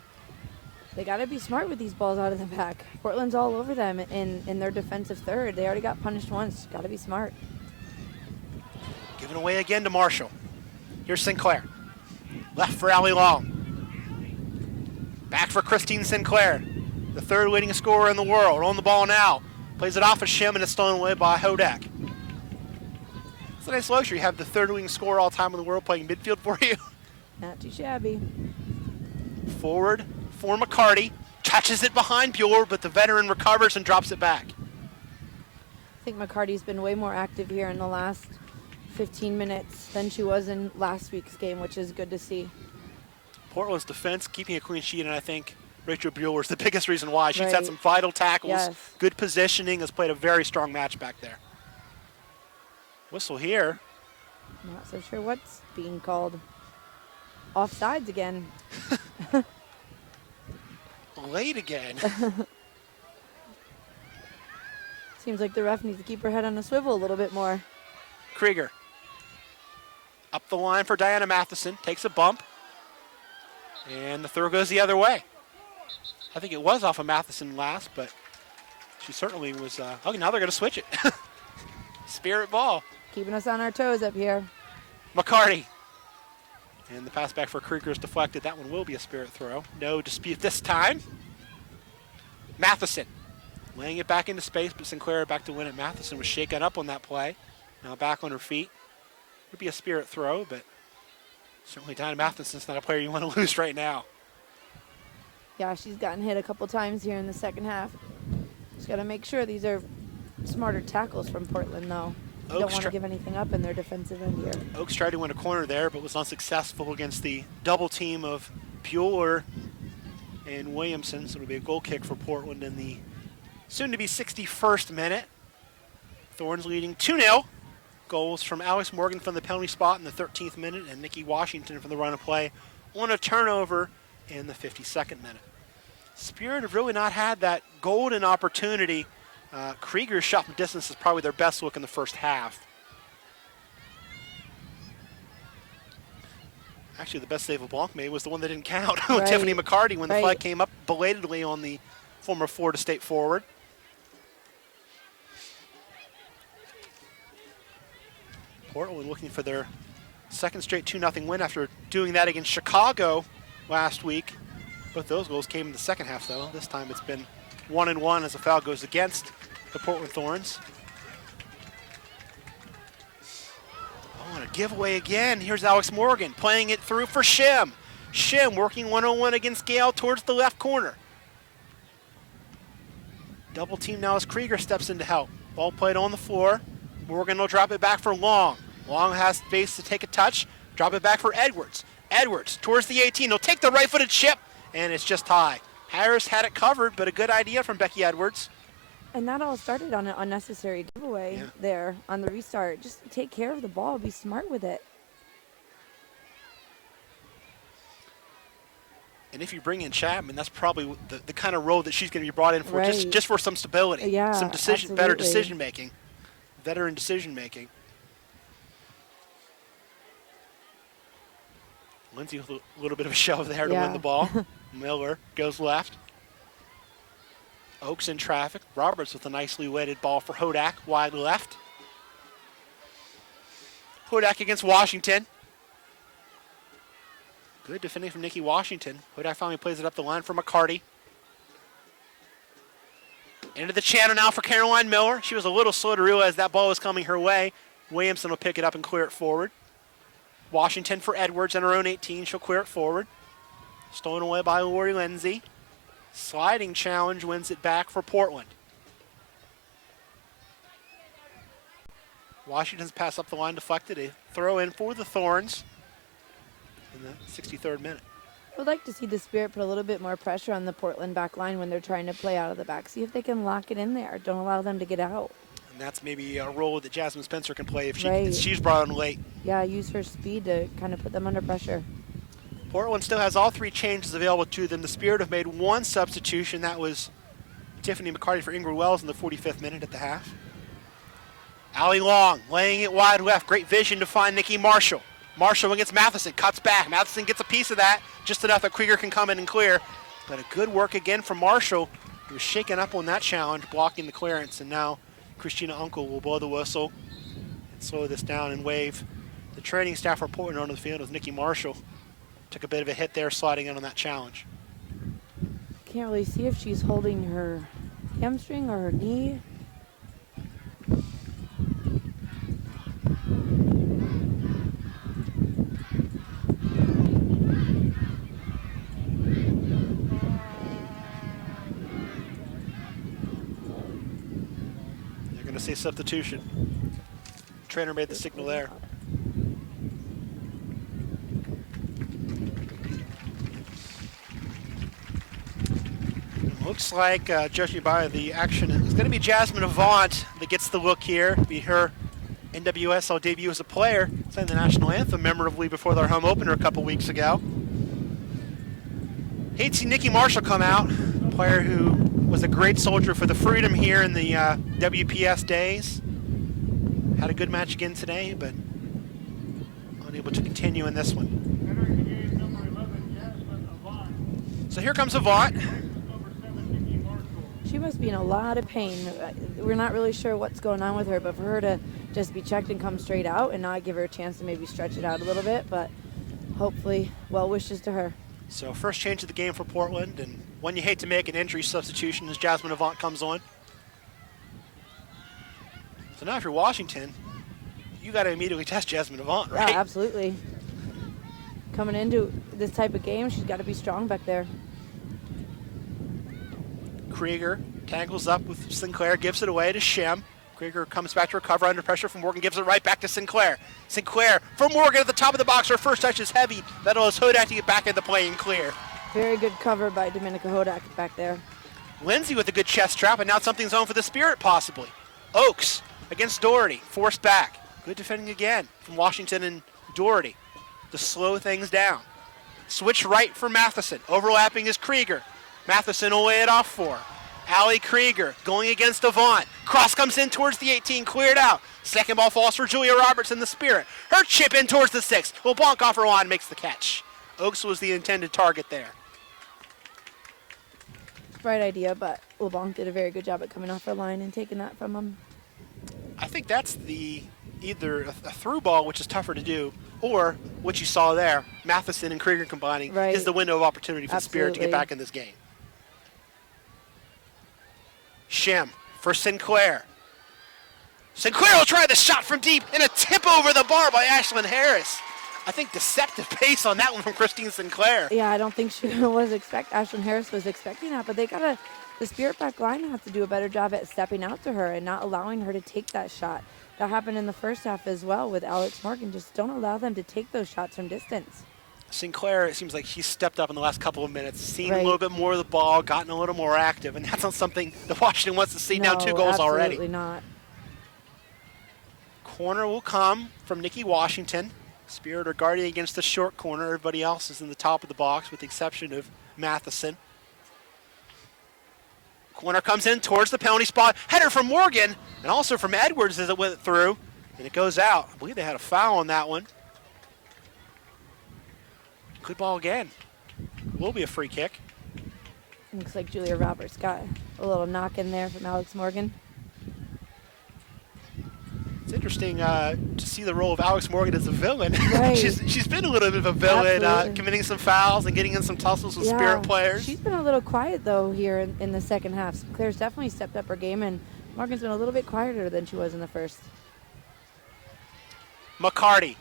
They got to be smart with these balls out of the back. Portland's all over them in their defensive third. They already got punished once. Got to be smart. Given away again to Marshall. Here's Sinclair. Left for Allie Long. Back for Christine Sinclair, the third leading scorer in the world. On the ball now. Plays it off of Shim, and it's stolen away by Hodak. It's a nice luxury. You have the third leading scorer all time in the world playing midfield for you. Not too shabby. Forward for McCarty. Touches it behind Bueller, but the veteran recovers and drops it back. I think McCarty's been way more active here in the last 15 minutes than she was in last week's game, which is good to see. Portland's defense keeping a clean sheet, and I think Rachel Bueller is the biggest reason why. She's Right. had some vital tackles, Yes. good positioning, has played a very strong match back there. Whistle here. Not so sure what's being called. Offsides again. Late again. Seems like the ref needs to keep her head on a swivel a little bit more. Krieger. Up the line for Diana Matheson. Takes a bump. And the throw goes the other way. I think it was off of Matheson last, but she certainly was. Oh, now they're going to switch it. Spirit ball. Keeping us on our toes up here. McCarty. And the pass back for Krieger is deflected. That one will be a Spirit throw. No dispute this time. Matheson. Laying it back into space, but Sinclair back to win it. Matheson was shaken up on that play. Now back on her feet. Would be a Spirit throw, but certainly Diana Matheson's not a player you want to lose right now. Yeah, she's gotten hit a couple times here in the second half. Just got to make sure these are smarter tackles from Portland, though. You don't want to give anything up in their defensive end here. Oaks tried to win a corner there, but was unsuccessful against the double team of Bueller and Williamson. So it'll be a goal kick for Portland in the soon-to-be 61st minute. Thorns leading 2-0. Goals from Alex Morgan from the penalty spot in the 13th minute and Nikki Washington from the run of play on a turnover in the 52nd minute. Spirit have really not had that golden opportunity. Krieger's shot from distance is probably their best look in the first half. Actually, the best save LeBlanc made was the one that didn't count with Tiffany McCarty when the flag came up belatedly on the former Florida State forward. Portland looking for their second straight 2-0 win after doing that against Chicago last week. Both those goals came in the second half, though. This time it's been 1-1 as a foul goes against the Portland Thorns. Oh, and a giveaway again. Here's Alex Morgan playing it through for Shim. Shim working 1-on-1 against Gale towards the left corner. Double team now as Krieger steps in to help. Ball played on the floor. Morgan will drop it back for Long. Long has space to take a touch. Drop it back for Edwards. Edwards towards the 18. He'll take the right-footed chip, and it's just high. Harris had it covered, but a good idea from Becky Edwards. And that all started on an unnecessary giveaway there on the restart. Just take care of the ball. Be smart with it. And if you bring in Chapman, that's probably the kind of role that she's going to be brought in for, just for some stability, some better decision making, veteran decision making. Lindsay with a little bit of a shove there to win the ball. Miller goes left. Oaks in traffic. Roberts with a nicely weighted ball for Hodak, wide left. Hodak against Washington. Good defending from Nikki Washington. Hodak finally plays it up the line for McCarty. Into the channel now for Caroline Miller. She was a little slow to realize that ball was coming her way. Williamson will pick it up and clear it forward. Washington for Edwards in her own 18. She'll clear it forward. Stolen away by Lori Lindsay. Sliding challenge wins it back for Portland. Washington's pass up the line deflected. A throw in for the Thorns in the 63rd minute. I would like to see the Spirit put a little bit more pressure on the Portland back line when they're trying to play out of the back. See if they can lock it in there. Don't allow them to get out. And that's maybe a role that Jasmine Spencer can play if she's brought on late. Yeah, use her speed to kind of put them under pressure. Portland still has all three changes available to them. The Spirit have made one substitution. That was Tiffany McCarty for Ingrid Wells in the 45th minute at the half. Allie Long laying it wide left. Great vision to find Nikki Marshall. Marshall against Matheson, cuts back. Matheson gets a piece of that, just enough that Krieger can come in and clear. But a good work again from Marshall. He was shaken up on that challenge, blocking the clearance. And now Christina Unkel will blow the whistle and slow this down and wave the training staff for Portland onto the field as Nikki Marshall took a bit of a hit there, sliding in on that challenge. Can't really see if she's holding her hamstring or her knee. Say substitution. Trainer made the signal there. Looks like, judging by the action, it's going to be Jasmine Avant that gets the look here. Be her NWSL debut as a player, sang the national anthem memorably before their home opener a couple weeks ago. Hate to see Nikki Marshall come out, a player who was a great soldier for the Freedom here in the WPS days. Had a good match again today, but unable to continue in this one. So here comes Avant. She must be in a lot of pain. We're not really sure what's going on with her, but for her to just be checked and come straight out and not give her a chance to maybe stretch it out a little bit, but hopefully well wishes to her. So first change of the game for Portland, and one you hate to make, an injury substitution as Jasmine Avant comes on. So now if you're Washington, you got to immediately test Jasmine Avant, right? Yeah, absolutely. Coming into this type of game, she's got to be strong back there. Krieger tangles up with Sinclair, gives it away to Shem. Krieger comes back to recover under pressure from Morgan, gives it right back to Sinclair. Sinclair for Morgan at the top of the box. Her first touch is heavy. That allows Hodak to get back in the play and clear. Very good cover by Dominica Hodak back there. Lindsay with a good chest trap, and now something's on for the Spirit possibly. Oakes against Doherty, forced back. Good defending again from Washington and Doherty to slow things down. Switch right for Matheson. Overlapping is Krieger. Matheson will lay it off for her. Allie Krieger going against Avant. Cross comes in towards the 18, cleared out. Second ball falls for Julia Roberts in the Spirit. Her chip in towards the 6. LeBlanc off her line makes the catch. Oakes was the intended target there. Bright idea, but LeBlanc did a very good job at coming off her line and taking that from him. I think that's either a through ball, which is tougher to do, or what you saw there, Matheson and Krieger combining, is the window of opportunity for the Spirit to get back in this game. Shem for Sinclair. Sinclair will try the shot from deep and a tip over the bar by Ashlyn Harris. I think deceptive pace on that one from Christine Sinclair. Yeah, I don't think she Ashlyn Harris was expecting that, but the Spirit back line has to do a better job at stepping out to her and not allowing her to take that shot. That happened in the first half as well with Alex Morgan. Just don't allow them to take those shots from distance. Sinclair, it seems like he's stepped up in the last couple of minutes, seen a little bit more of the ball, gotten a little more active, and that's not something that Washington wants to see. Now 2 goals already. Absolutely not. Corner will come from Nikki Washington. Spirit are guarding against the short corner. Everybody else is in the top of the box with the exception of Matheson. Corner comes in towards the penalty spot. Header from Morgan and also from Edwards as it went through, and it goes out. I believe they had a foul on that one. Good ball again. Will be a free kick. Looks like Julia Roberts got a little knock in there from Alex Morgan. It's interesting to see the role of Alex Morgan as a villain. Right. she's been a little bit of a villain, Absolutely. committing some fouls and getting in some tussles with Spirit players. She's been a little quiet, though, here in the second half. Claire's definitely stepped up her game, and Morgan's been a little bit quieter than she was in the first. McCarty.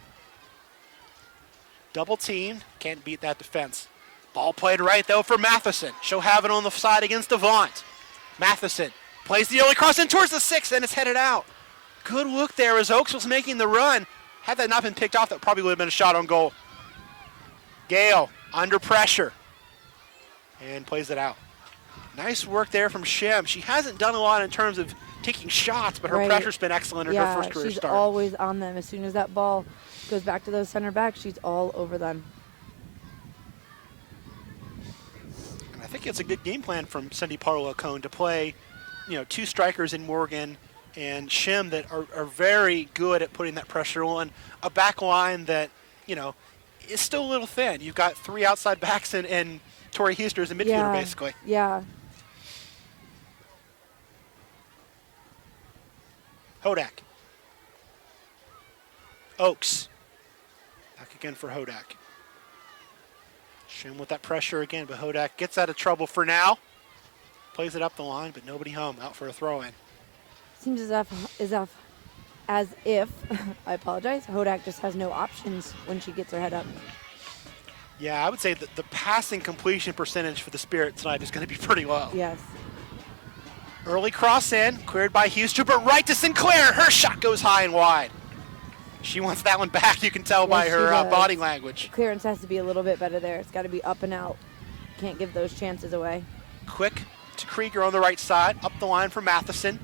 Double team. Can't beat that defense. Ball played right, though, for Matheson. She'll have it on the side against Avant. Matheson plays the early cross in towards the 6, and it's headed out. Good look there as Oaks was making the run. Had that not been picked off, that probably would have been a shot on goal. Gale under pressure and plays it out. Nice work there from Shem. She hasn't done a lot in terms of taking shots, but her pressure's been excellent in her first career start. She's always on them. As soon as that ball goes back to those center backs, she's all over them. And I think it's a good game plan from Cindy Parlow-Cone to play, two strikers in Morgan and Shem that are very good at putting that pressure on a back line that, is still a little thin. You've got 3 outside backs and Tori Heister as a midfielder, basically. Yeah. Hodak. Oaks. Back again for Hodak. Shem with that pressure again, but Hodak gets out of trouble for now. Plays it up the line, but nobody home. Out for a throw-in. Seems as if I apologize, Hodak just has no options when she gets her head up. Yeah, I would say that the passing completion percentage for the Spirit tonight is going to be pretty low. Yes. Early cross in, cleared by Heister, but right to Sinclair. Her shot goes high and wide. She wants that one back. You can tell by her body language. Clearance has to be a little bit better there. It's got to be up and out. Can't give those chances away. Quick to Krieger on the right side, up the line for Matheson.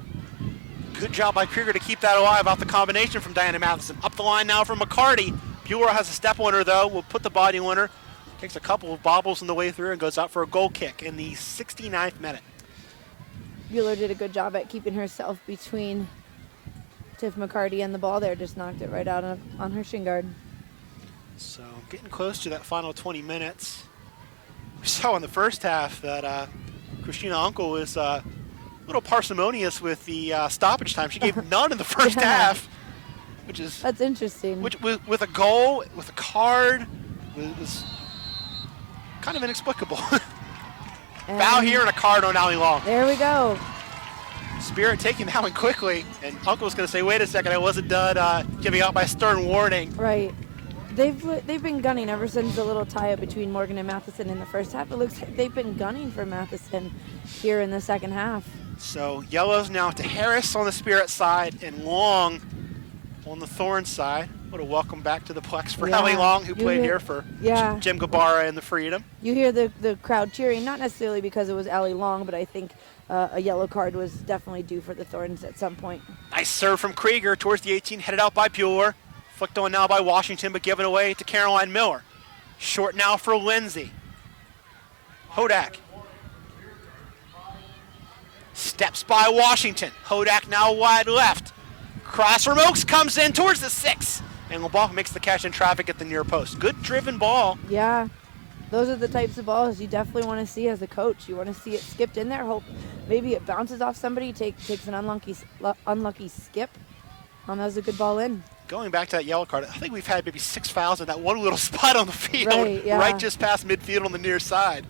Good job by Krieger to keep that alive off the combination from Diana Matheson. Up the line now for McCarty. Bueller has a step on her, though. Will put the body on her. Takes a couple of bobbles on the way through and goes out for a goal kick in the 69th minute. Bueller did a good job at keeping herself between Tiff McCarty and the ball there. Just knocked it right out on her shin guard. So getting close to that final 20 minutes. We saw in the first half that Christina Unkel was a little parsimonious with the stoppage time. She gave none in the first half, which is... That's interesting. Which with a goal, with a card, was kind of inexplicable. Foul here and a card on Ali Long. There we go. Spirit taking that one quickly, and Uncle's going to say, wait a second, I wasn't done giving out my stern warning. Right. They've been gunning ever since the little tie-up between Morgan and Matheson in the first half. It looks like they've been gunning for Matheson here in the second half. So yellows now to Harris on the Spirit side and Long on the Thorns side. What a welcome back to the Plex for Ali Long, who played here for Jim Gabara and the Freedom. You hear the crowd cheering, not necessarily because it was Ali Long, but I think a yellow card was definitely due for the Thorns at some point. Nice serve from Krieger towards the 18, headed out by Bueller. Flicked on now by Washington, but given away to Caroline Miller. Short now for Lindsay. Hodak. Steps by Washington. Hodak now wide left. Cross from Oaks comes in towards the 6. And LeBlanc makes the catch in traffic at the near post. Good driven ball. Yeah, those are the types of balls you definitely want to see as a coach. You want to see it skipped in there. Hope maybe it bounces off somebody, takes an unlucky skip. That was a good ball in. Going back to that yellow card, I think we've had maybe 6 fouls in that one little spot on the field, right just past midfield on the near side.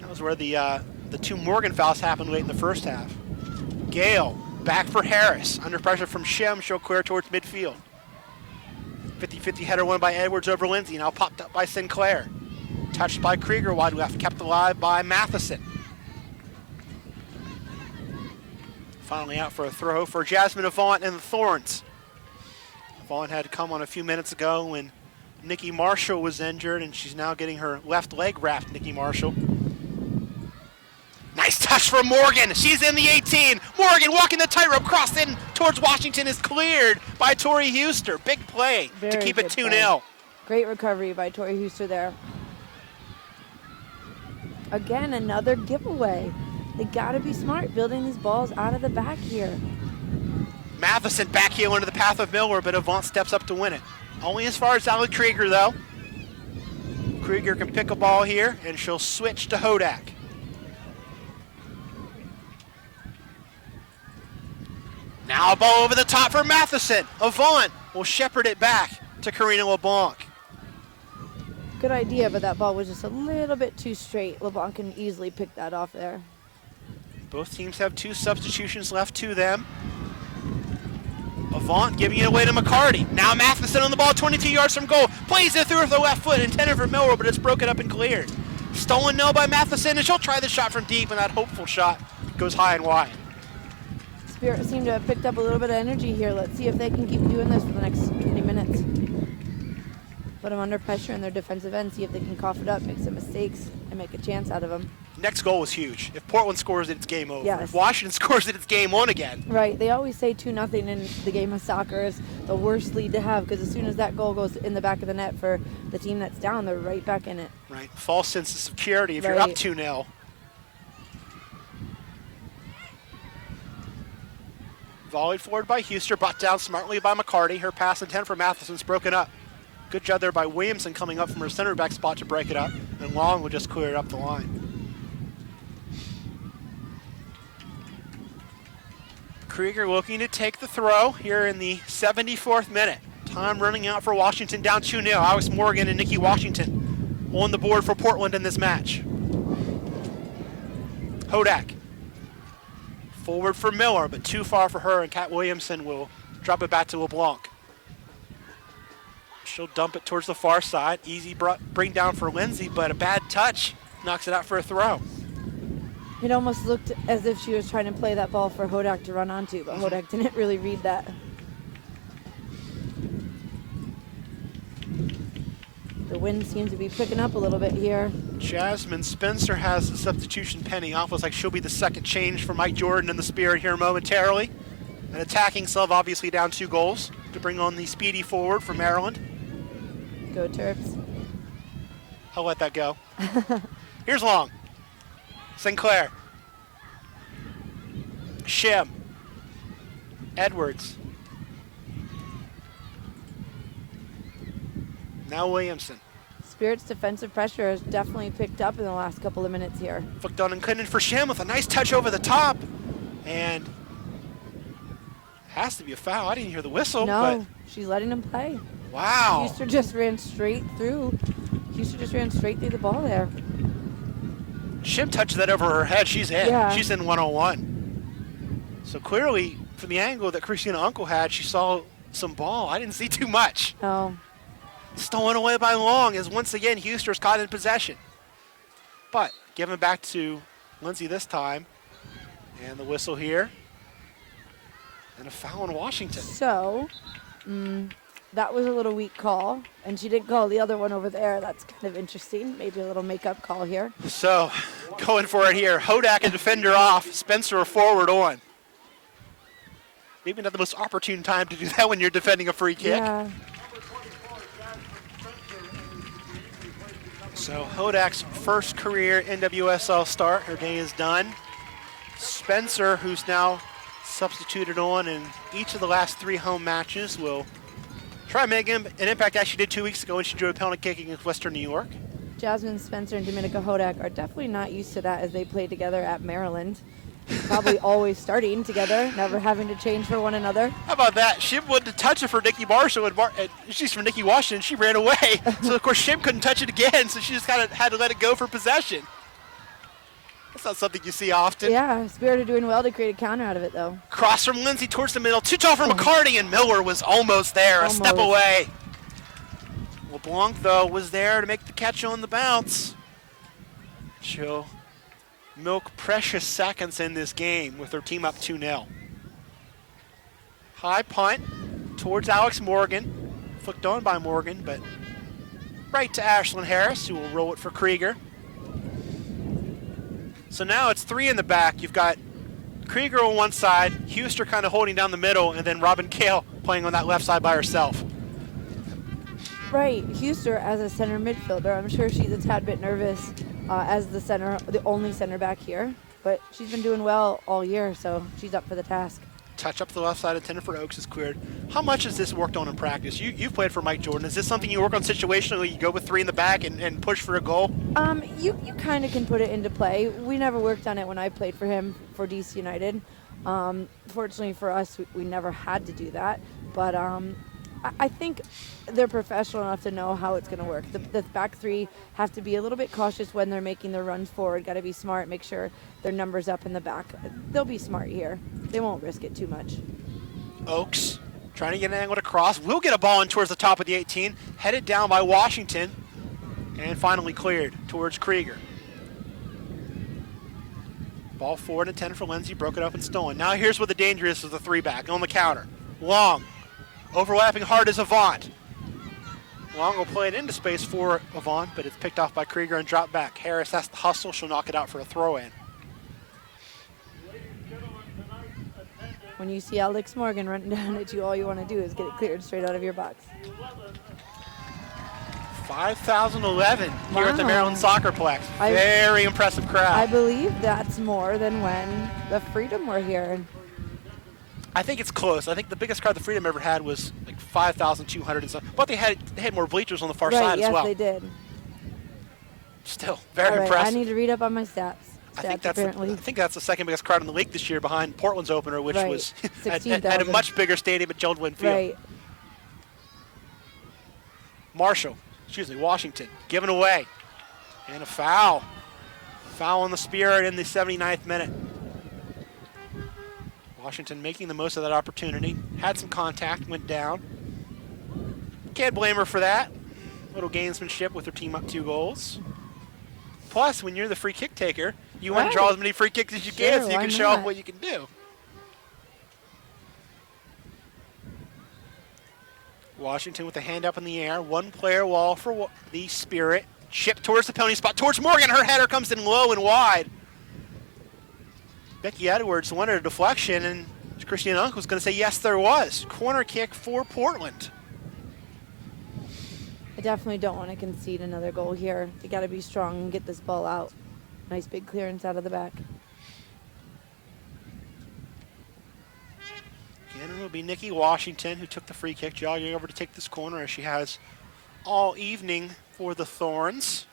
That was where the 2 Morgan fouls happened late in the first half. Gale back for Harris. Under pressure from Shem, she'll clear towards midfield. 50-50 header won by Edwards over Lindsay, now popped up by Sinclair. Touched by Krieger, wide left, kept alive by Matheson. Finally out for a throw for Jasmine Avant and the Thorns. Vaughn had to come on a few minutes ago when Nikki Marshall was injured, and she's now getting her left leg wrapped, Nikki Marshall. Nice touch from Morgan. She's in the 18. Morgan walking the tightrope, cross in towards Washington, is cleared by Tori Heister. Big play to keep it 2-0. Great recovery by Tori Heister there. Again, another giveaway. They got to be smart building these balls out of the back here. Matheson back heel into the path of Miller, but Avant steps up to win it. Only as far as Alec Krieger, though. Krieger can pick a ball here, and she'll switch to Hodak. Now a ball over the top for Matheson. Avant will shepherd it back to Karina LeBlanc. Good idea, but that ball was just a little bit too straight. LeBlanc can easily pick that off there. Both teams have 2 substitutions left to them. Avant giving it away to McCarty. Now Matheson on the ball, 22 yards from goal. Plays it through with the left foot, intended for Miller, but it's broken up and cleared. Stolen now by Matheson, and she'll try the shot from deep, and that hopeful shot goes high and wide. Spirit seem to have picked up a little bit of energy here. Let's see if they can keep doing this for the next 20 minutes. Put them under pressure in their defensive end, see if they can cough it up, make some mistakes, and make a chance out of them. Next goal was huge. If Portland scores it, it's game over. Yes. If Washington scores it, it's game on again. Right. They always say 2-0 in the game of soccer is the worst lead to have, because as soon as that goal goes in the back of the net for the team that's down, they're right back in it. Right. False sense of security if you're up 2-0. Volleyed forward by Huster, brought down smartly by McCarty. Her pass intent for Matheson's broken up. Good job there by Williamson coming up from her center back spot to break it up, and Long will just clear it up the line. Krieger looking to take the throw here in the 74th minute. Time running out for Washington, down 2-0. Alex Morgan and Nikki Washington on the board for Portland in this match. Hodak. Forward for Miller, but too far for her, and Kat Williamson will drop it back to LeBlanc. She'll dump it towards the far side. Easy bring down for Lindsay, but a bad touch knocks it out for a throw. It almost looked as if she was trying to play that ball for Hodak to run onto, but Hodak didn't really read that. The wind seems to be picking up a little bit here. Jasmine Spencer has the substitution penny off. Looks like she'll be the second change for Mike Jordan and the Spirit here momentarily. An attacking sub, obviously down 2 goals to bring on the speedy forward for Maryland. Go Terps. I'll let that go. Here's Long. Sinclair. Shim. Edwards. Now Williamson. Spirit's defensive pressure has definitely picked up in the last couple of minutes here. Flicked on and couldn't for Shim with a nice touch over the top. And has to be a foul. I didn't hear the whistle. No, she's letting him play. Wow. Huster just ran straight through. The ball there. Shim touched that over her head. She's in. Yeah. She's in 101. So clearly, from the angle that Christina Uncle had, she saw some ball. I didn't see too much. Oh. Stolen away by Long as once again Huster's caught in possession. But given back to Lindsay this time. And the whistle here. And a foul in Washington. So, that was a little weak call. And she didn't call the other one over there. That's kind of interesting. Maybe a little makeup call here. So, going for it here. Hodak a defender off. Spencer a forward on. Maybe not the most opportune time to do that when you're defending a free kick. Yeah. So Hodak's first career NWSL start. Her day is done. Spencer, who's now substituted on in each of the last 3 home matches, will try and make an impact as she did 2 weeks ago when she drew a penalty kick against Western New York. Jasmine Spencer and Dominica Hodak are definitely not used to that as they played together at Maryland. Probably always starting together, never having to change for one another. How about that? Shim wanted to touch it for Nikki Marshall, and she's from Nikki Washington. She ran away. So, of course, Shim couldn't touch it again, so she just kind of had to let it go for possession. That's not something you see often. Yeah, Spirit are doing well to create a counter out of it, though. Cross from Lindsay towards the middle. Too tall for McCarty, and Miller was almost there, a step away. LeBlanc, though, was there to make the catch on the bounce. She'll milk precious seconds in this game with her team up 2-0. High punt towards Alex Morgan. Flicked on by Morgan, but right to Ashlyn Harris, who will roll it for Krieger. So now it's 3 in the back. You've got Krieger on one side, Huster kind of holding down the middle, and then Robin Kale playing on that left side by herself. Right, Huster as a center midfielder, I'm sure she's a tad bit nervous as the only center back here, but she's been doing well all year, so she's up for the task. Touch up the left side, intended for Oaks is cleared. How much has this worked on in practice? You've played for Mike Jordan. Is this something you work on situationally? You go with 3 in the back and push for a goal? You kind of can put it into play. We never worked on it when I played for him for DC United. Fortunately for us, we never had to do that. But I think they're professional enough to know how it's going to work. The back three have to be a little bit cautious when they're making their runs forward. Got to be smart, make sure their number's up in the back. They'll be smart here. They won't risk it too much. Oaks trying to get an angled across. Will get a ball in towards the top of the 18. Headed down by Washington. And finally cleared towards Krieger. Ball forward and 10 for Lindsay. Broke it up and stolen. Now here's what the danger is with the three back on the counter. Long. Overlapping hard is Avant. Long will play it into space for Avant, but it's picked off by Krieger and dropped back. Harris has to hustle. She'll knock it out for a throw-in. When you see Alex Morgan running down at you, all you want to do is get it cleared straight out of your box. 5,011 here at the Wow. Maryland SoccerPlex. Very impressive crowd. I believe that's more than when the Freedom were here. I think it's close. I think the biggest crowd the Freedom ever had was like 5,200 and something. But they had more bleachers on the far side yes, as well. They did. Still very All right, impressive. I need to read up on my stats. I think apparently. I think that's the second biggest crowd in the league this year, behind Portland's opener, which Right. was at a 16,000. much bigger stadium at Jeld-Wen Field. Right. Washington, given away. And a foul. Foul on the Spirit in the 79th minute. Washington making the most of that opportunity. Had some contact, went down. Can't blame her for that. Little gamesmanship with her team up 2 goals. Plus, when you're the free kick taker, you want to draw as many free kicks as you can so you why can show off not? what you can do. Washington with a hand up in the air. One player wall for the Spirit. Chip towards the penalty spot, towards Morgan. Her header comes in low and wide. Becky Edwards wanted a deflection, and Christine Unk was going to say yes, there was. Corner kick for Portland. I definitely don't want to concede another goal here. They got to be strong and get this ball out. Nice big clearance out of the back. Again, it will be Nikki Washington who took the free kick, jogging over to take this corner as she has all evening for the Thorns.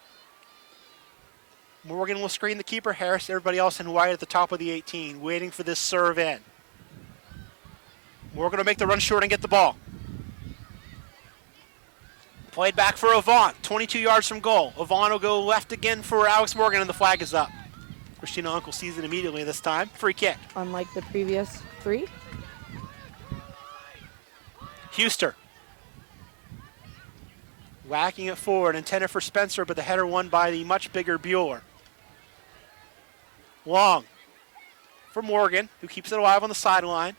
Morgan will screen the keeper, Harris, everybody else in white at the top of the 18, waiting for this serve in. Morgan will make the run short and get the ball. Played back for Avant, 22 yards from goal. Avant will go left again for Alex Morgan, and the flag is up. Christina Uncle sees it immediately this time. Free kick. Unlike the previous 3. Huster. Whacking it forward, intended for Spencer, but the header won by the much bigger Bueller. Long for Morgan, who keeps it alive on the sideline.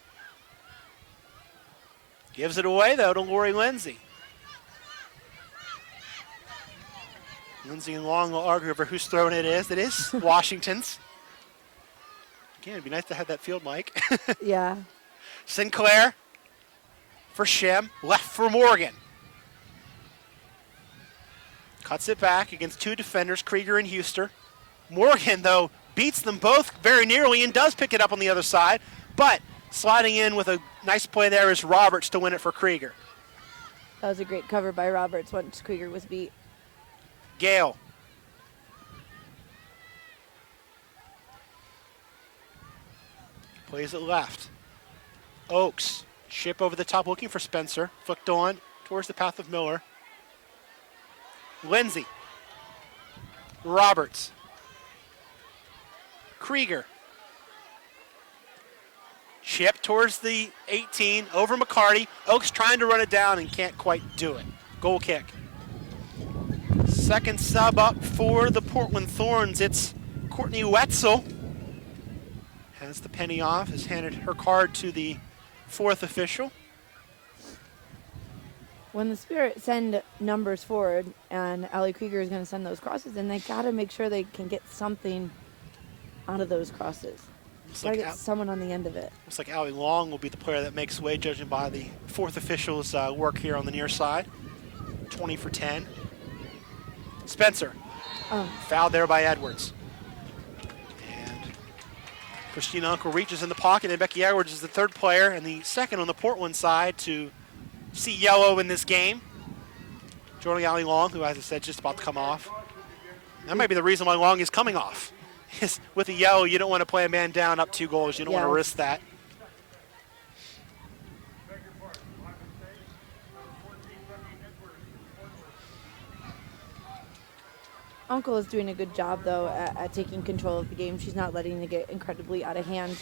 Gives it away, though, to Lori Lindsay. Lindsay and Long will argue over whose throwing it is. It is Washington's. Again, it'd be nice to have that field mic. Yeah. Sinclair for Shem, left for Morgan. Cuts it back against 2 defenders, Krieger and Huster. Morgan, though, beats them both very nearly and does pick it up on the other side, but sliding in with a nice play there is Roberts to win it for Krieger. That was a great cover by Roberts once Krieger was beat. Gale. Plays it left. Oaks, chip over the top looking for Spencer. Flicked on towards the path of Miller. Lindsay. Roberts. Krieger. Chip towards the 18, over McCarty. Oaks trying to run it down and can't quite do it. Goal kick. Second sub up for the Portland Thorns. It's Courtney Wetzel. Has the penny off, has handed her card to the 4th official. When the Spirit send numbers forward and Allie Krieger is going to send those crosses, then they got to make sure they can get something out of those crosses. Got to get someone on the end of it. Looks like Allie Long will be the player that makes way, judging by the 4th official's work here on the near side. 20 for 10. Spencer. Fouled there by Edwards. And Christina Uncle reaches in the pocket, and Becky Edwards is the 3rd player and the 2nd on the Portland side to see yellow in this game. Joining Allie Long, who, as I said, just about to come off. That might be the reason why Long is coming off. is with a yellow, you don't want to play a man down up 2 goals. You don't want to risk that. Uncle is doing a good job, though, at taking control of the game. She's not letting it get incredibly out of hand.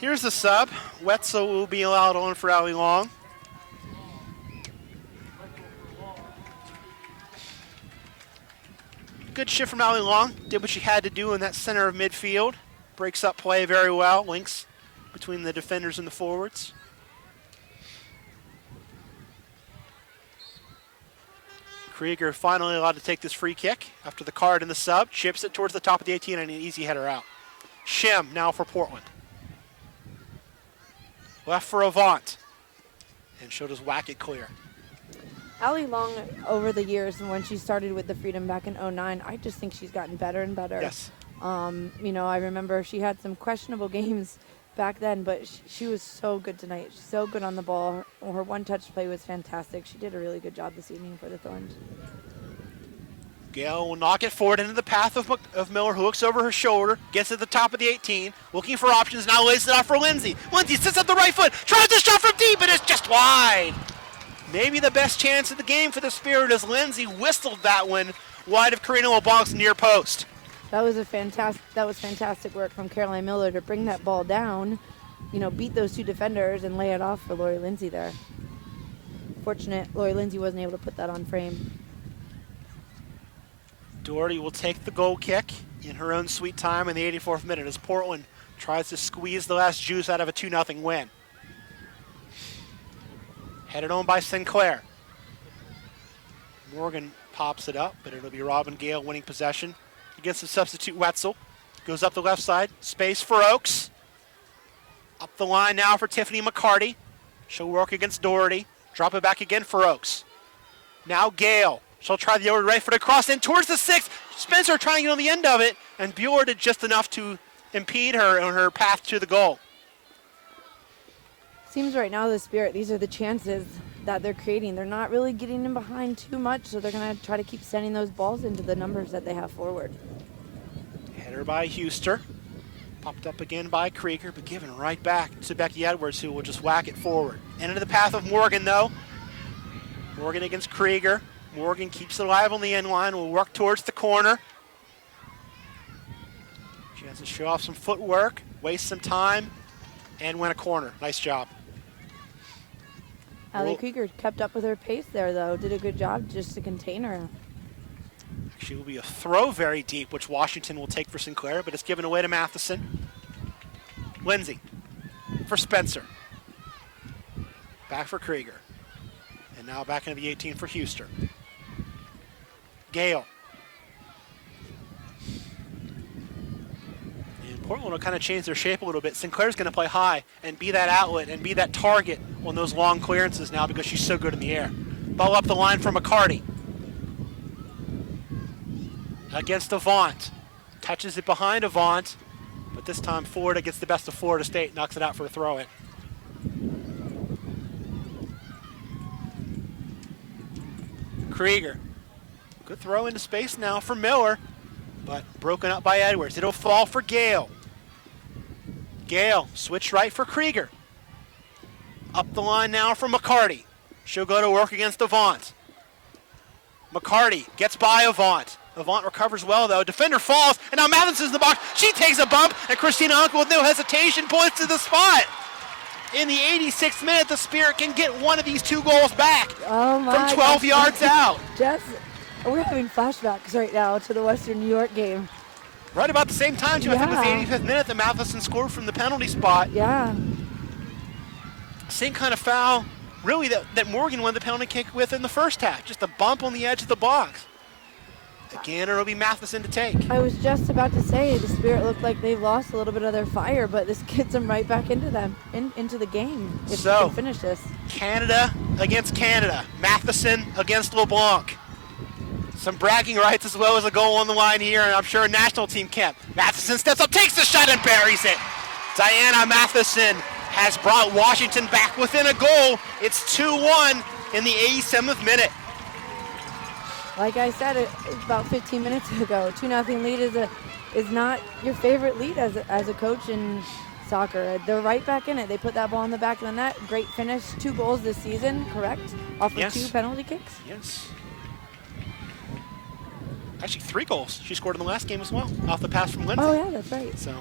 Here's the sub. Wetzel will be allowed on for Allie Long. Good shift from Allie Long. Did what she had to do in that center of midfield. Breaks up play very well. Links between the defenders and the forwards. Krieger finally allowed to take this free kick after the card in the sub. Chips it towards the top of the 18 and an easy header out. Shim now for Portland. Left for Avant. And she'll just whack it clear. Allie Long, over the years, and when she started with the Freedom back in '09, I just think she's gotten better and better. Yes. You know, I remember she had some questionable games back then, but she was so good tonight. She's so good on the ball. Her one-touch play was fantastic. She did a really good job this evening for the Thorns. Gale will knock it forward into the path of Miller, who looks over her shoulder, gets to the top of the 18, looking for options, now lays it off for Lindsay. Lindsay sits up the right foot, tries a shot from deep, and it's just wide. Maybe the best chance of the game for the Spirit as Lindsay whistled that one wide of Karina LeBlanc's near post. That was fantastic work from Caroline Miller to bring that ball down, you know, beat those 2 defenders and lay it off for Lori Lindsay there. Fortunate Lori Lindsay wasn't able to put that on frame. Doherty will take the goal kick in her own sweet time in the 84th minute as Portland tries to squeeze the last juice out of a 2-0 win. Headed on by Sinclair. Morgan pops it up, but it'll be Robin Gale winning possession against the substitute Wetzel. Goes up the left side, space for Oaks. Up the line now for Tiffany McCarty. She'll work against Doherty. Drop it back again for Oaks. Now Gale. She'll try the over right foot across in towards the 6. Spencer trying to get on the end of it, and Bueller did just enough to impede her on her path to the goal. Seems right now the Spirit, these are the chances that they're creating. They're not really getting in behind too much, so they're going to try to keep sending those balls into the numbers that they have forward. Header by Huster. Popped up again by Krieger, but given right back to Becky Edwards, who will just whack it forward. And into the path of Morgan, though. Morgan against Krieger. Morgan keeps it alive on the end line, will work towards the corner. She has to show off some footwork, waste some time, and win a corner. Nice job. Allie Krieger kept up with her pace there, though. Did a good job just to contain her. Actually, will be a throw very deep, which Washington will take for Sinclair, but it's given away to Matheson. Lindsay for Spencer. Back for Krieger. And now back into the 18 for Huster. Gale. And Portland will kind of change their shape a little bit. Sinclair's going to play high and be that outlet and be that target on those long clearances now because she's so good in the air. Ball up the line for McCarty. Against Avant. Touches it behind Avant, but this time Florida gets the best of Florida State, knocks it out for a throw-in. Krieger. Good throw into space now for Miller, but broken up by Edwards. It'll fall for Gale. Gale, switch right for Krieger. Up the line now for McCarty. She'll go to work against Avant. McCarty gets by Avant. Avant recovers well, though. Defender falls, and now Matheson's in the box. She takes a bump, and Christina Uncle with no hesitation points to the spot. In the 86th minute, the Spirit can get one of these 2 goals back from 12 yards out. Jess, we're having flashbacks right now to the Western New York game. Right about the same time, too. I think it was the 85th minute that Matheson scored from the penalty spot. Yeah. Same kind of foul, really, that Morgan won the penalty kick with in the first half. Just a bump on the edge of the box. Again, it'll be Matheson to take. I was just about to say the Spirit looked like they've lost a little bit of their fire, but this gets them right back into into the game if they can finish this. Canada against Canada. Matheson against LeBlanc. Some bragging rights as well as a goal on the line here, and I'm sure a national team camp. Matheson steps up, takes the shot, and buries it. Diana Matheson has brought Washington back within a goal. It's 2-1 in the 87th minute. Like I said about 15 minutes ago, 2-0 lead is is not your favorite lead as a coach in soccer. They're right back in it. They put that ball in the back of the net. Great finish. 2 goals this season, correct? Off of 2 penalty kicks? Yes. Actually, 3 goals she scored in the last game as well, off the pass from Lindsay. Oh, yeah, that's right. So,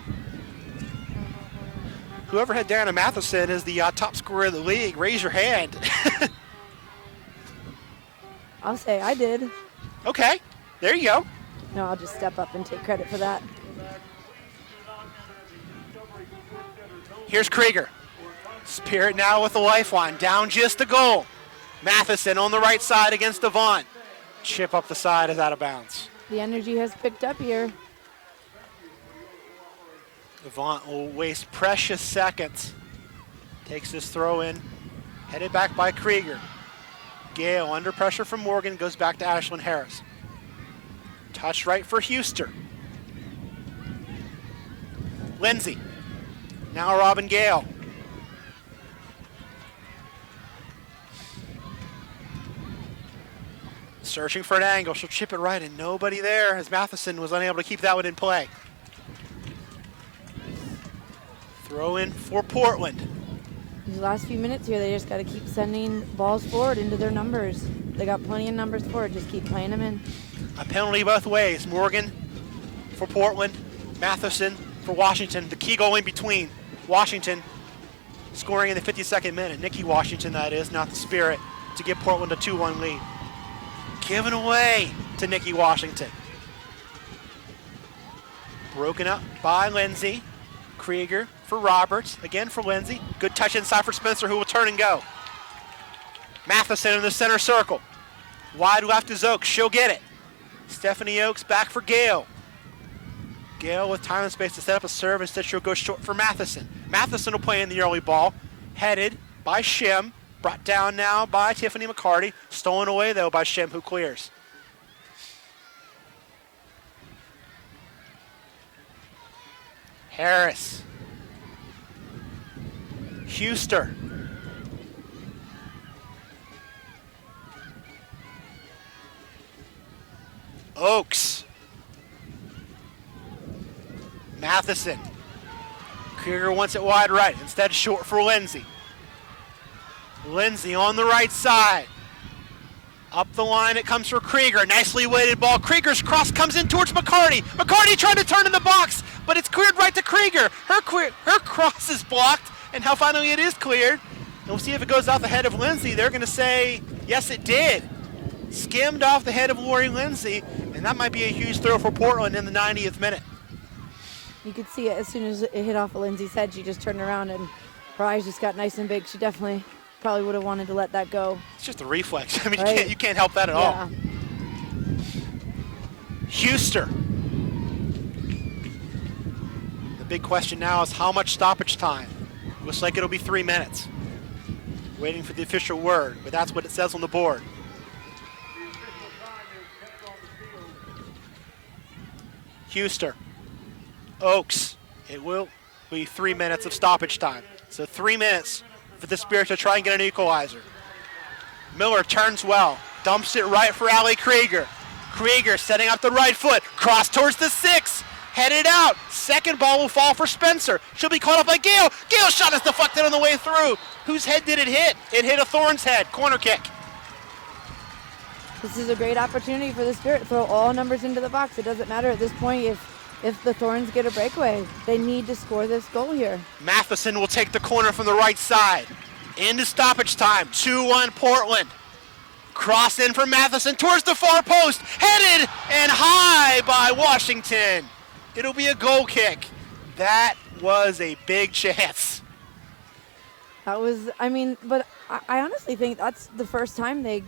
whoever had Diana Matheson as the top scorer of the league, raise your hand. I'll say I did. Okay, there you go. No, I'll just step up and take credit for that. Here's Krieger. Spirit now with the lifeline, down just a goal. Matheson on the right side against Devon. Chip up the side is out of bounds. The energy has picked up here. Devon will waste precious seconds. Takes this throw in, headed back by Krieger. Gale under pressure from Morgan, goes back to Ashlyn Harris. Touch right for Huster. Lindsay. Now Robin Gale. Searching for an angle. She'll chip it right, and nobody there as Matheson was unable to keep that one in play. Throw in for Portland. These last few minutes here, they just got to keep sending balls forward into their numbers. They got plenty of numbers forward. Just keep playing them in. A penalty both ways. Morgan for Portland, Matheson for Washington. The key goal in between. Washington scoring in the 52nd minute. Nikki Washington, that is, not the Spirit, to give Portland a 2-1 lead. Given away to Nikki Washington. Broken up by Lindsay. Krieger for Roberts, again for Lindsay. Good touch inside for Spencer, who will turn and go. Matheson in the center circle. Wide left is Oaks, she'll get it. Stephanie Oaks back for Gale. Gale with time and space to set up a serve, instead she'll go short for Matheson. Matheson will play in the early ball, headed by Shim, brought down now by Tiffany McCarty, stolen away though by Shim, who clears. Harris. Huster. Oaks. Matheson. Krieger wants it wide right, instead short for Lindsay. Lindsay on the right side. Up the line it comes for Krieger. Nicely weighted ball. Krieger's cross comes in towards McCarty. McCarty trying to turn in the box, but it's cleared right to Krieger. Her cross is blocked, and how finally it is cleared. And we'll see if it goes off the head of Lindsay. They're going to say, yes, it did. Skimmed off the head of Lori Lindsay, and that might be a huge throw for Portland in the 90th minute. You could see it as soon as it hit off of Lindsay's head. She just turned around and her eyes just got nice and big. She definitely probably would have wanted to let that go. It's just a reflex. I mean, right? you can't help that at all. Huster. The big question now is how much stoppage time? Looks like it'll be 3 minutes. Waiting for the official word, but that's what it says on the board. Huster. Oaks. It will be 3 minutes of stoppage time. So 3 minutes for the Spirit to try and get an equalizer. Miller turns well. Dumps it right for Allie Krieger. Krieger setting up the right foot. Cross towards the 6. Headed out. Second ball will fall for Spencer. She'll be caught up by Gale. Gale's shot is deflected on the way through. Whose head did it hit? It hit a Thorns head. Corner kick. This is a great opportunity for the Spirit. Throw all numbers into the box. It doesn't matter at this point if the Thorns get a breakaway. They need to score this goal here. Matheson will take the corner from the right side. Into stoppage time. 2-1 Portland. Cross in from Matheson towards the far post. Headed and high by Washington. It'll be a goal kick. That was a big chance. That was, but I honestly think that's the first time they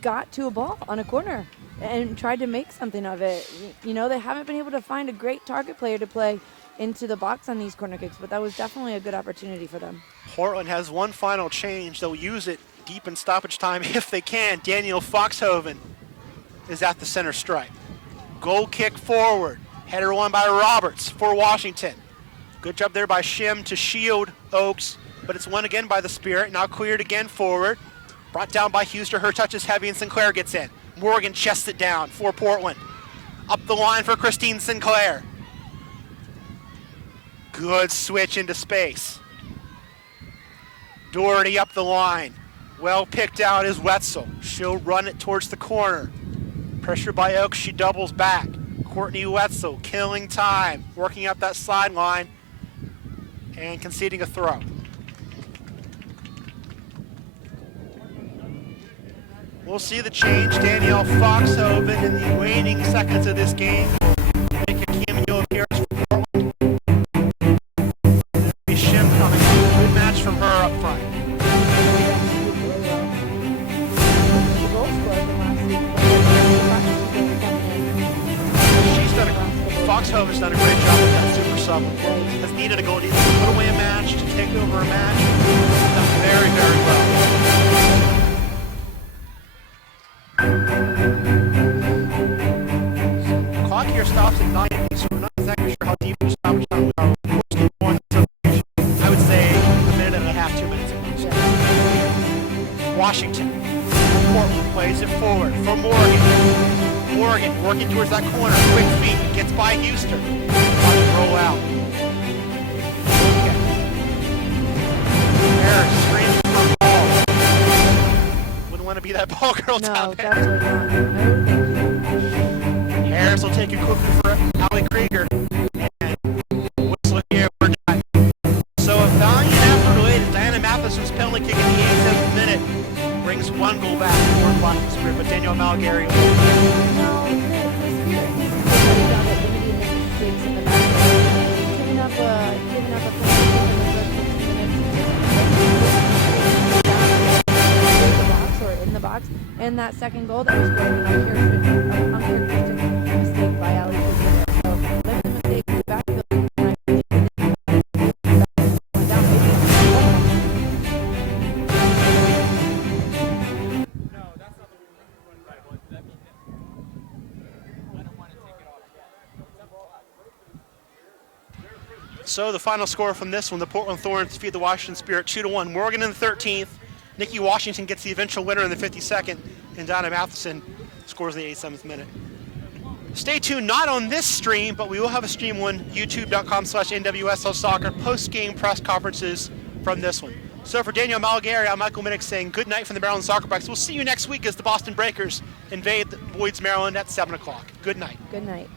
got to a ball on a corner and tried to make something of it. You know, they haven't been able to find a great target player to play into the box on these corner kicks, but that was definitely a good opportunity for them. Portland has one final change. They'll use it deep in stoppage time if they can. Daniel Foxhoven is at the center stripe. Goal kick forward. Header won by Roberts for Washington. Good job there by Shim to shield Oaks, but it's won again by the Spirit. Now cleared again forward. Brought down by Huster. Her touch is heavy and Sinclair gets in. Morgan chests it down for Portland. Up the line for Christine Sinclair. Good switch into space. Doherty up the line. Well picked out is Wetzel. She'll run it towards the corner. Pressure by Oaks, she doubles back. Courtney Wetzel killing time, working up that sideline and conceding a throw. We'll see the change. Danielle Foxhoven in the waning seconds of this game make a cameo appearance for Portland. There'll be Shim coming. Good match from her up front. Foxhoven's done a great job with that super sub. Has needed a goal to put away a match, to take over a match. Done very, very well. The clock here stops at 90, so we're not exactly sure how deep the stoppage time we are. Of course, game one, so I would say a minute and a half, 2 minutes at most. Washington. Portland plays it forward for Morgan. Morgan working towards that corner. Quick feet. Gets by Houston. Watch it roll out. Okay. Harris screaming for a ball. Wouldn't want to be that ball girl down there. No, definitely not. Harris will take it quickly for Allie Krieger. And whistle here. We're done. So a valiant effort related. Diana Matheson's penalty kick in the 87th minute brings one goal back for Washington Spirit, but Danielle Malgary. And that second goal that was scored was uncharacteristic mistake by Ali Krieger. So let the mistake in the backfield, and I believe went down maybe. No, that's not the one by one. Let me I don't want to take it off. So the final score from this one, the Portland Thorns defeat the Washington Spirit 2-1. Morgan in the 13th. Nikki Washington gets the eventual winner in the 52nd, and Donna Matheson scores in the 87th minute. Stay tuned, not on this stream, but we will have a stream on youtube.com/NWSL Soccer post-game press conferences from this one. So for Danielle Malgary, I'm Michael Minnick saying good night from the Maryland SoccerPlex. We'll see you next week as the Boston Breakers invade Boyds, Maryland at 7 o'clock. Good night. Good night.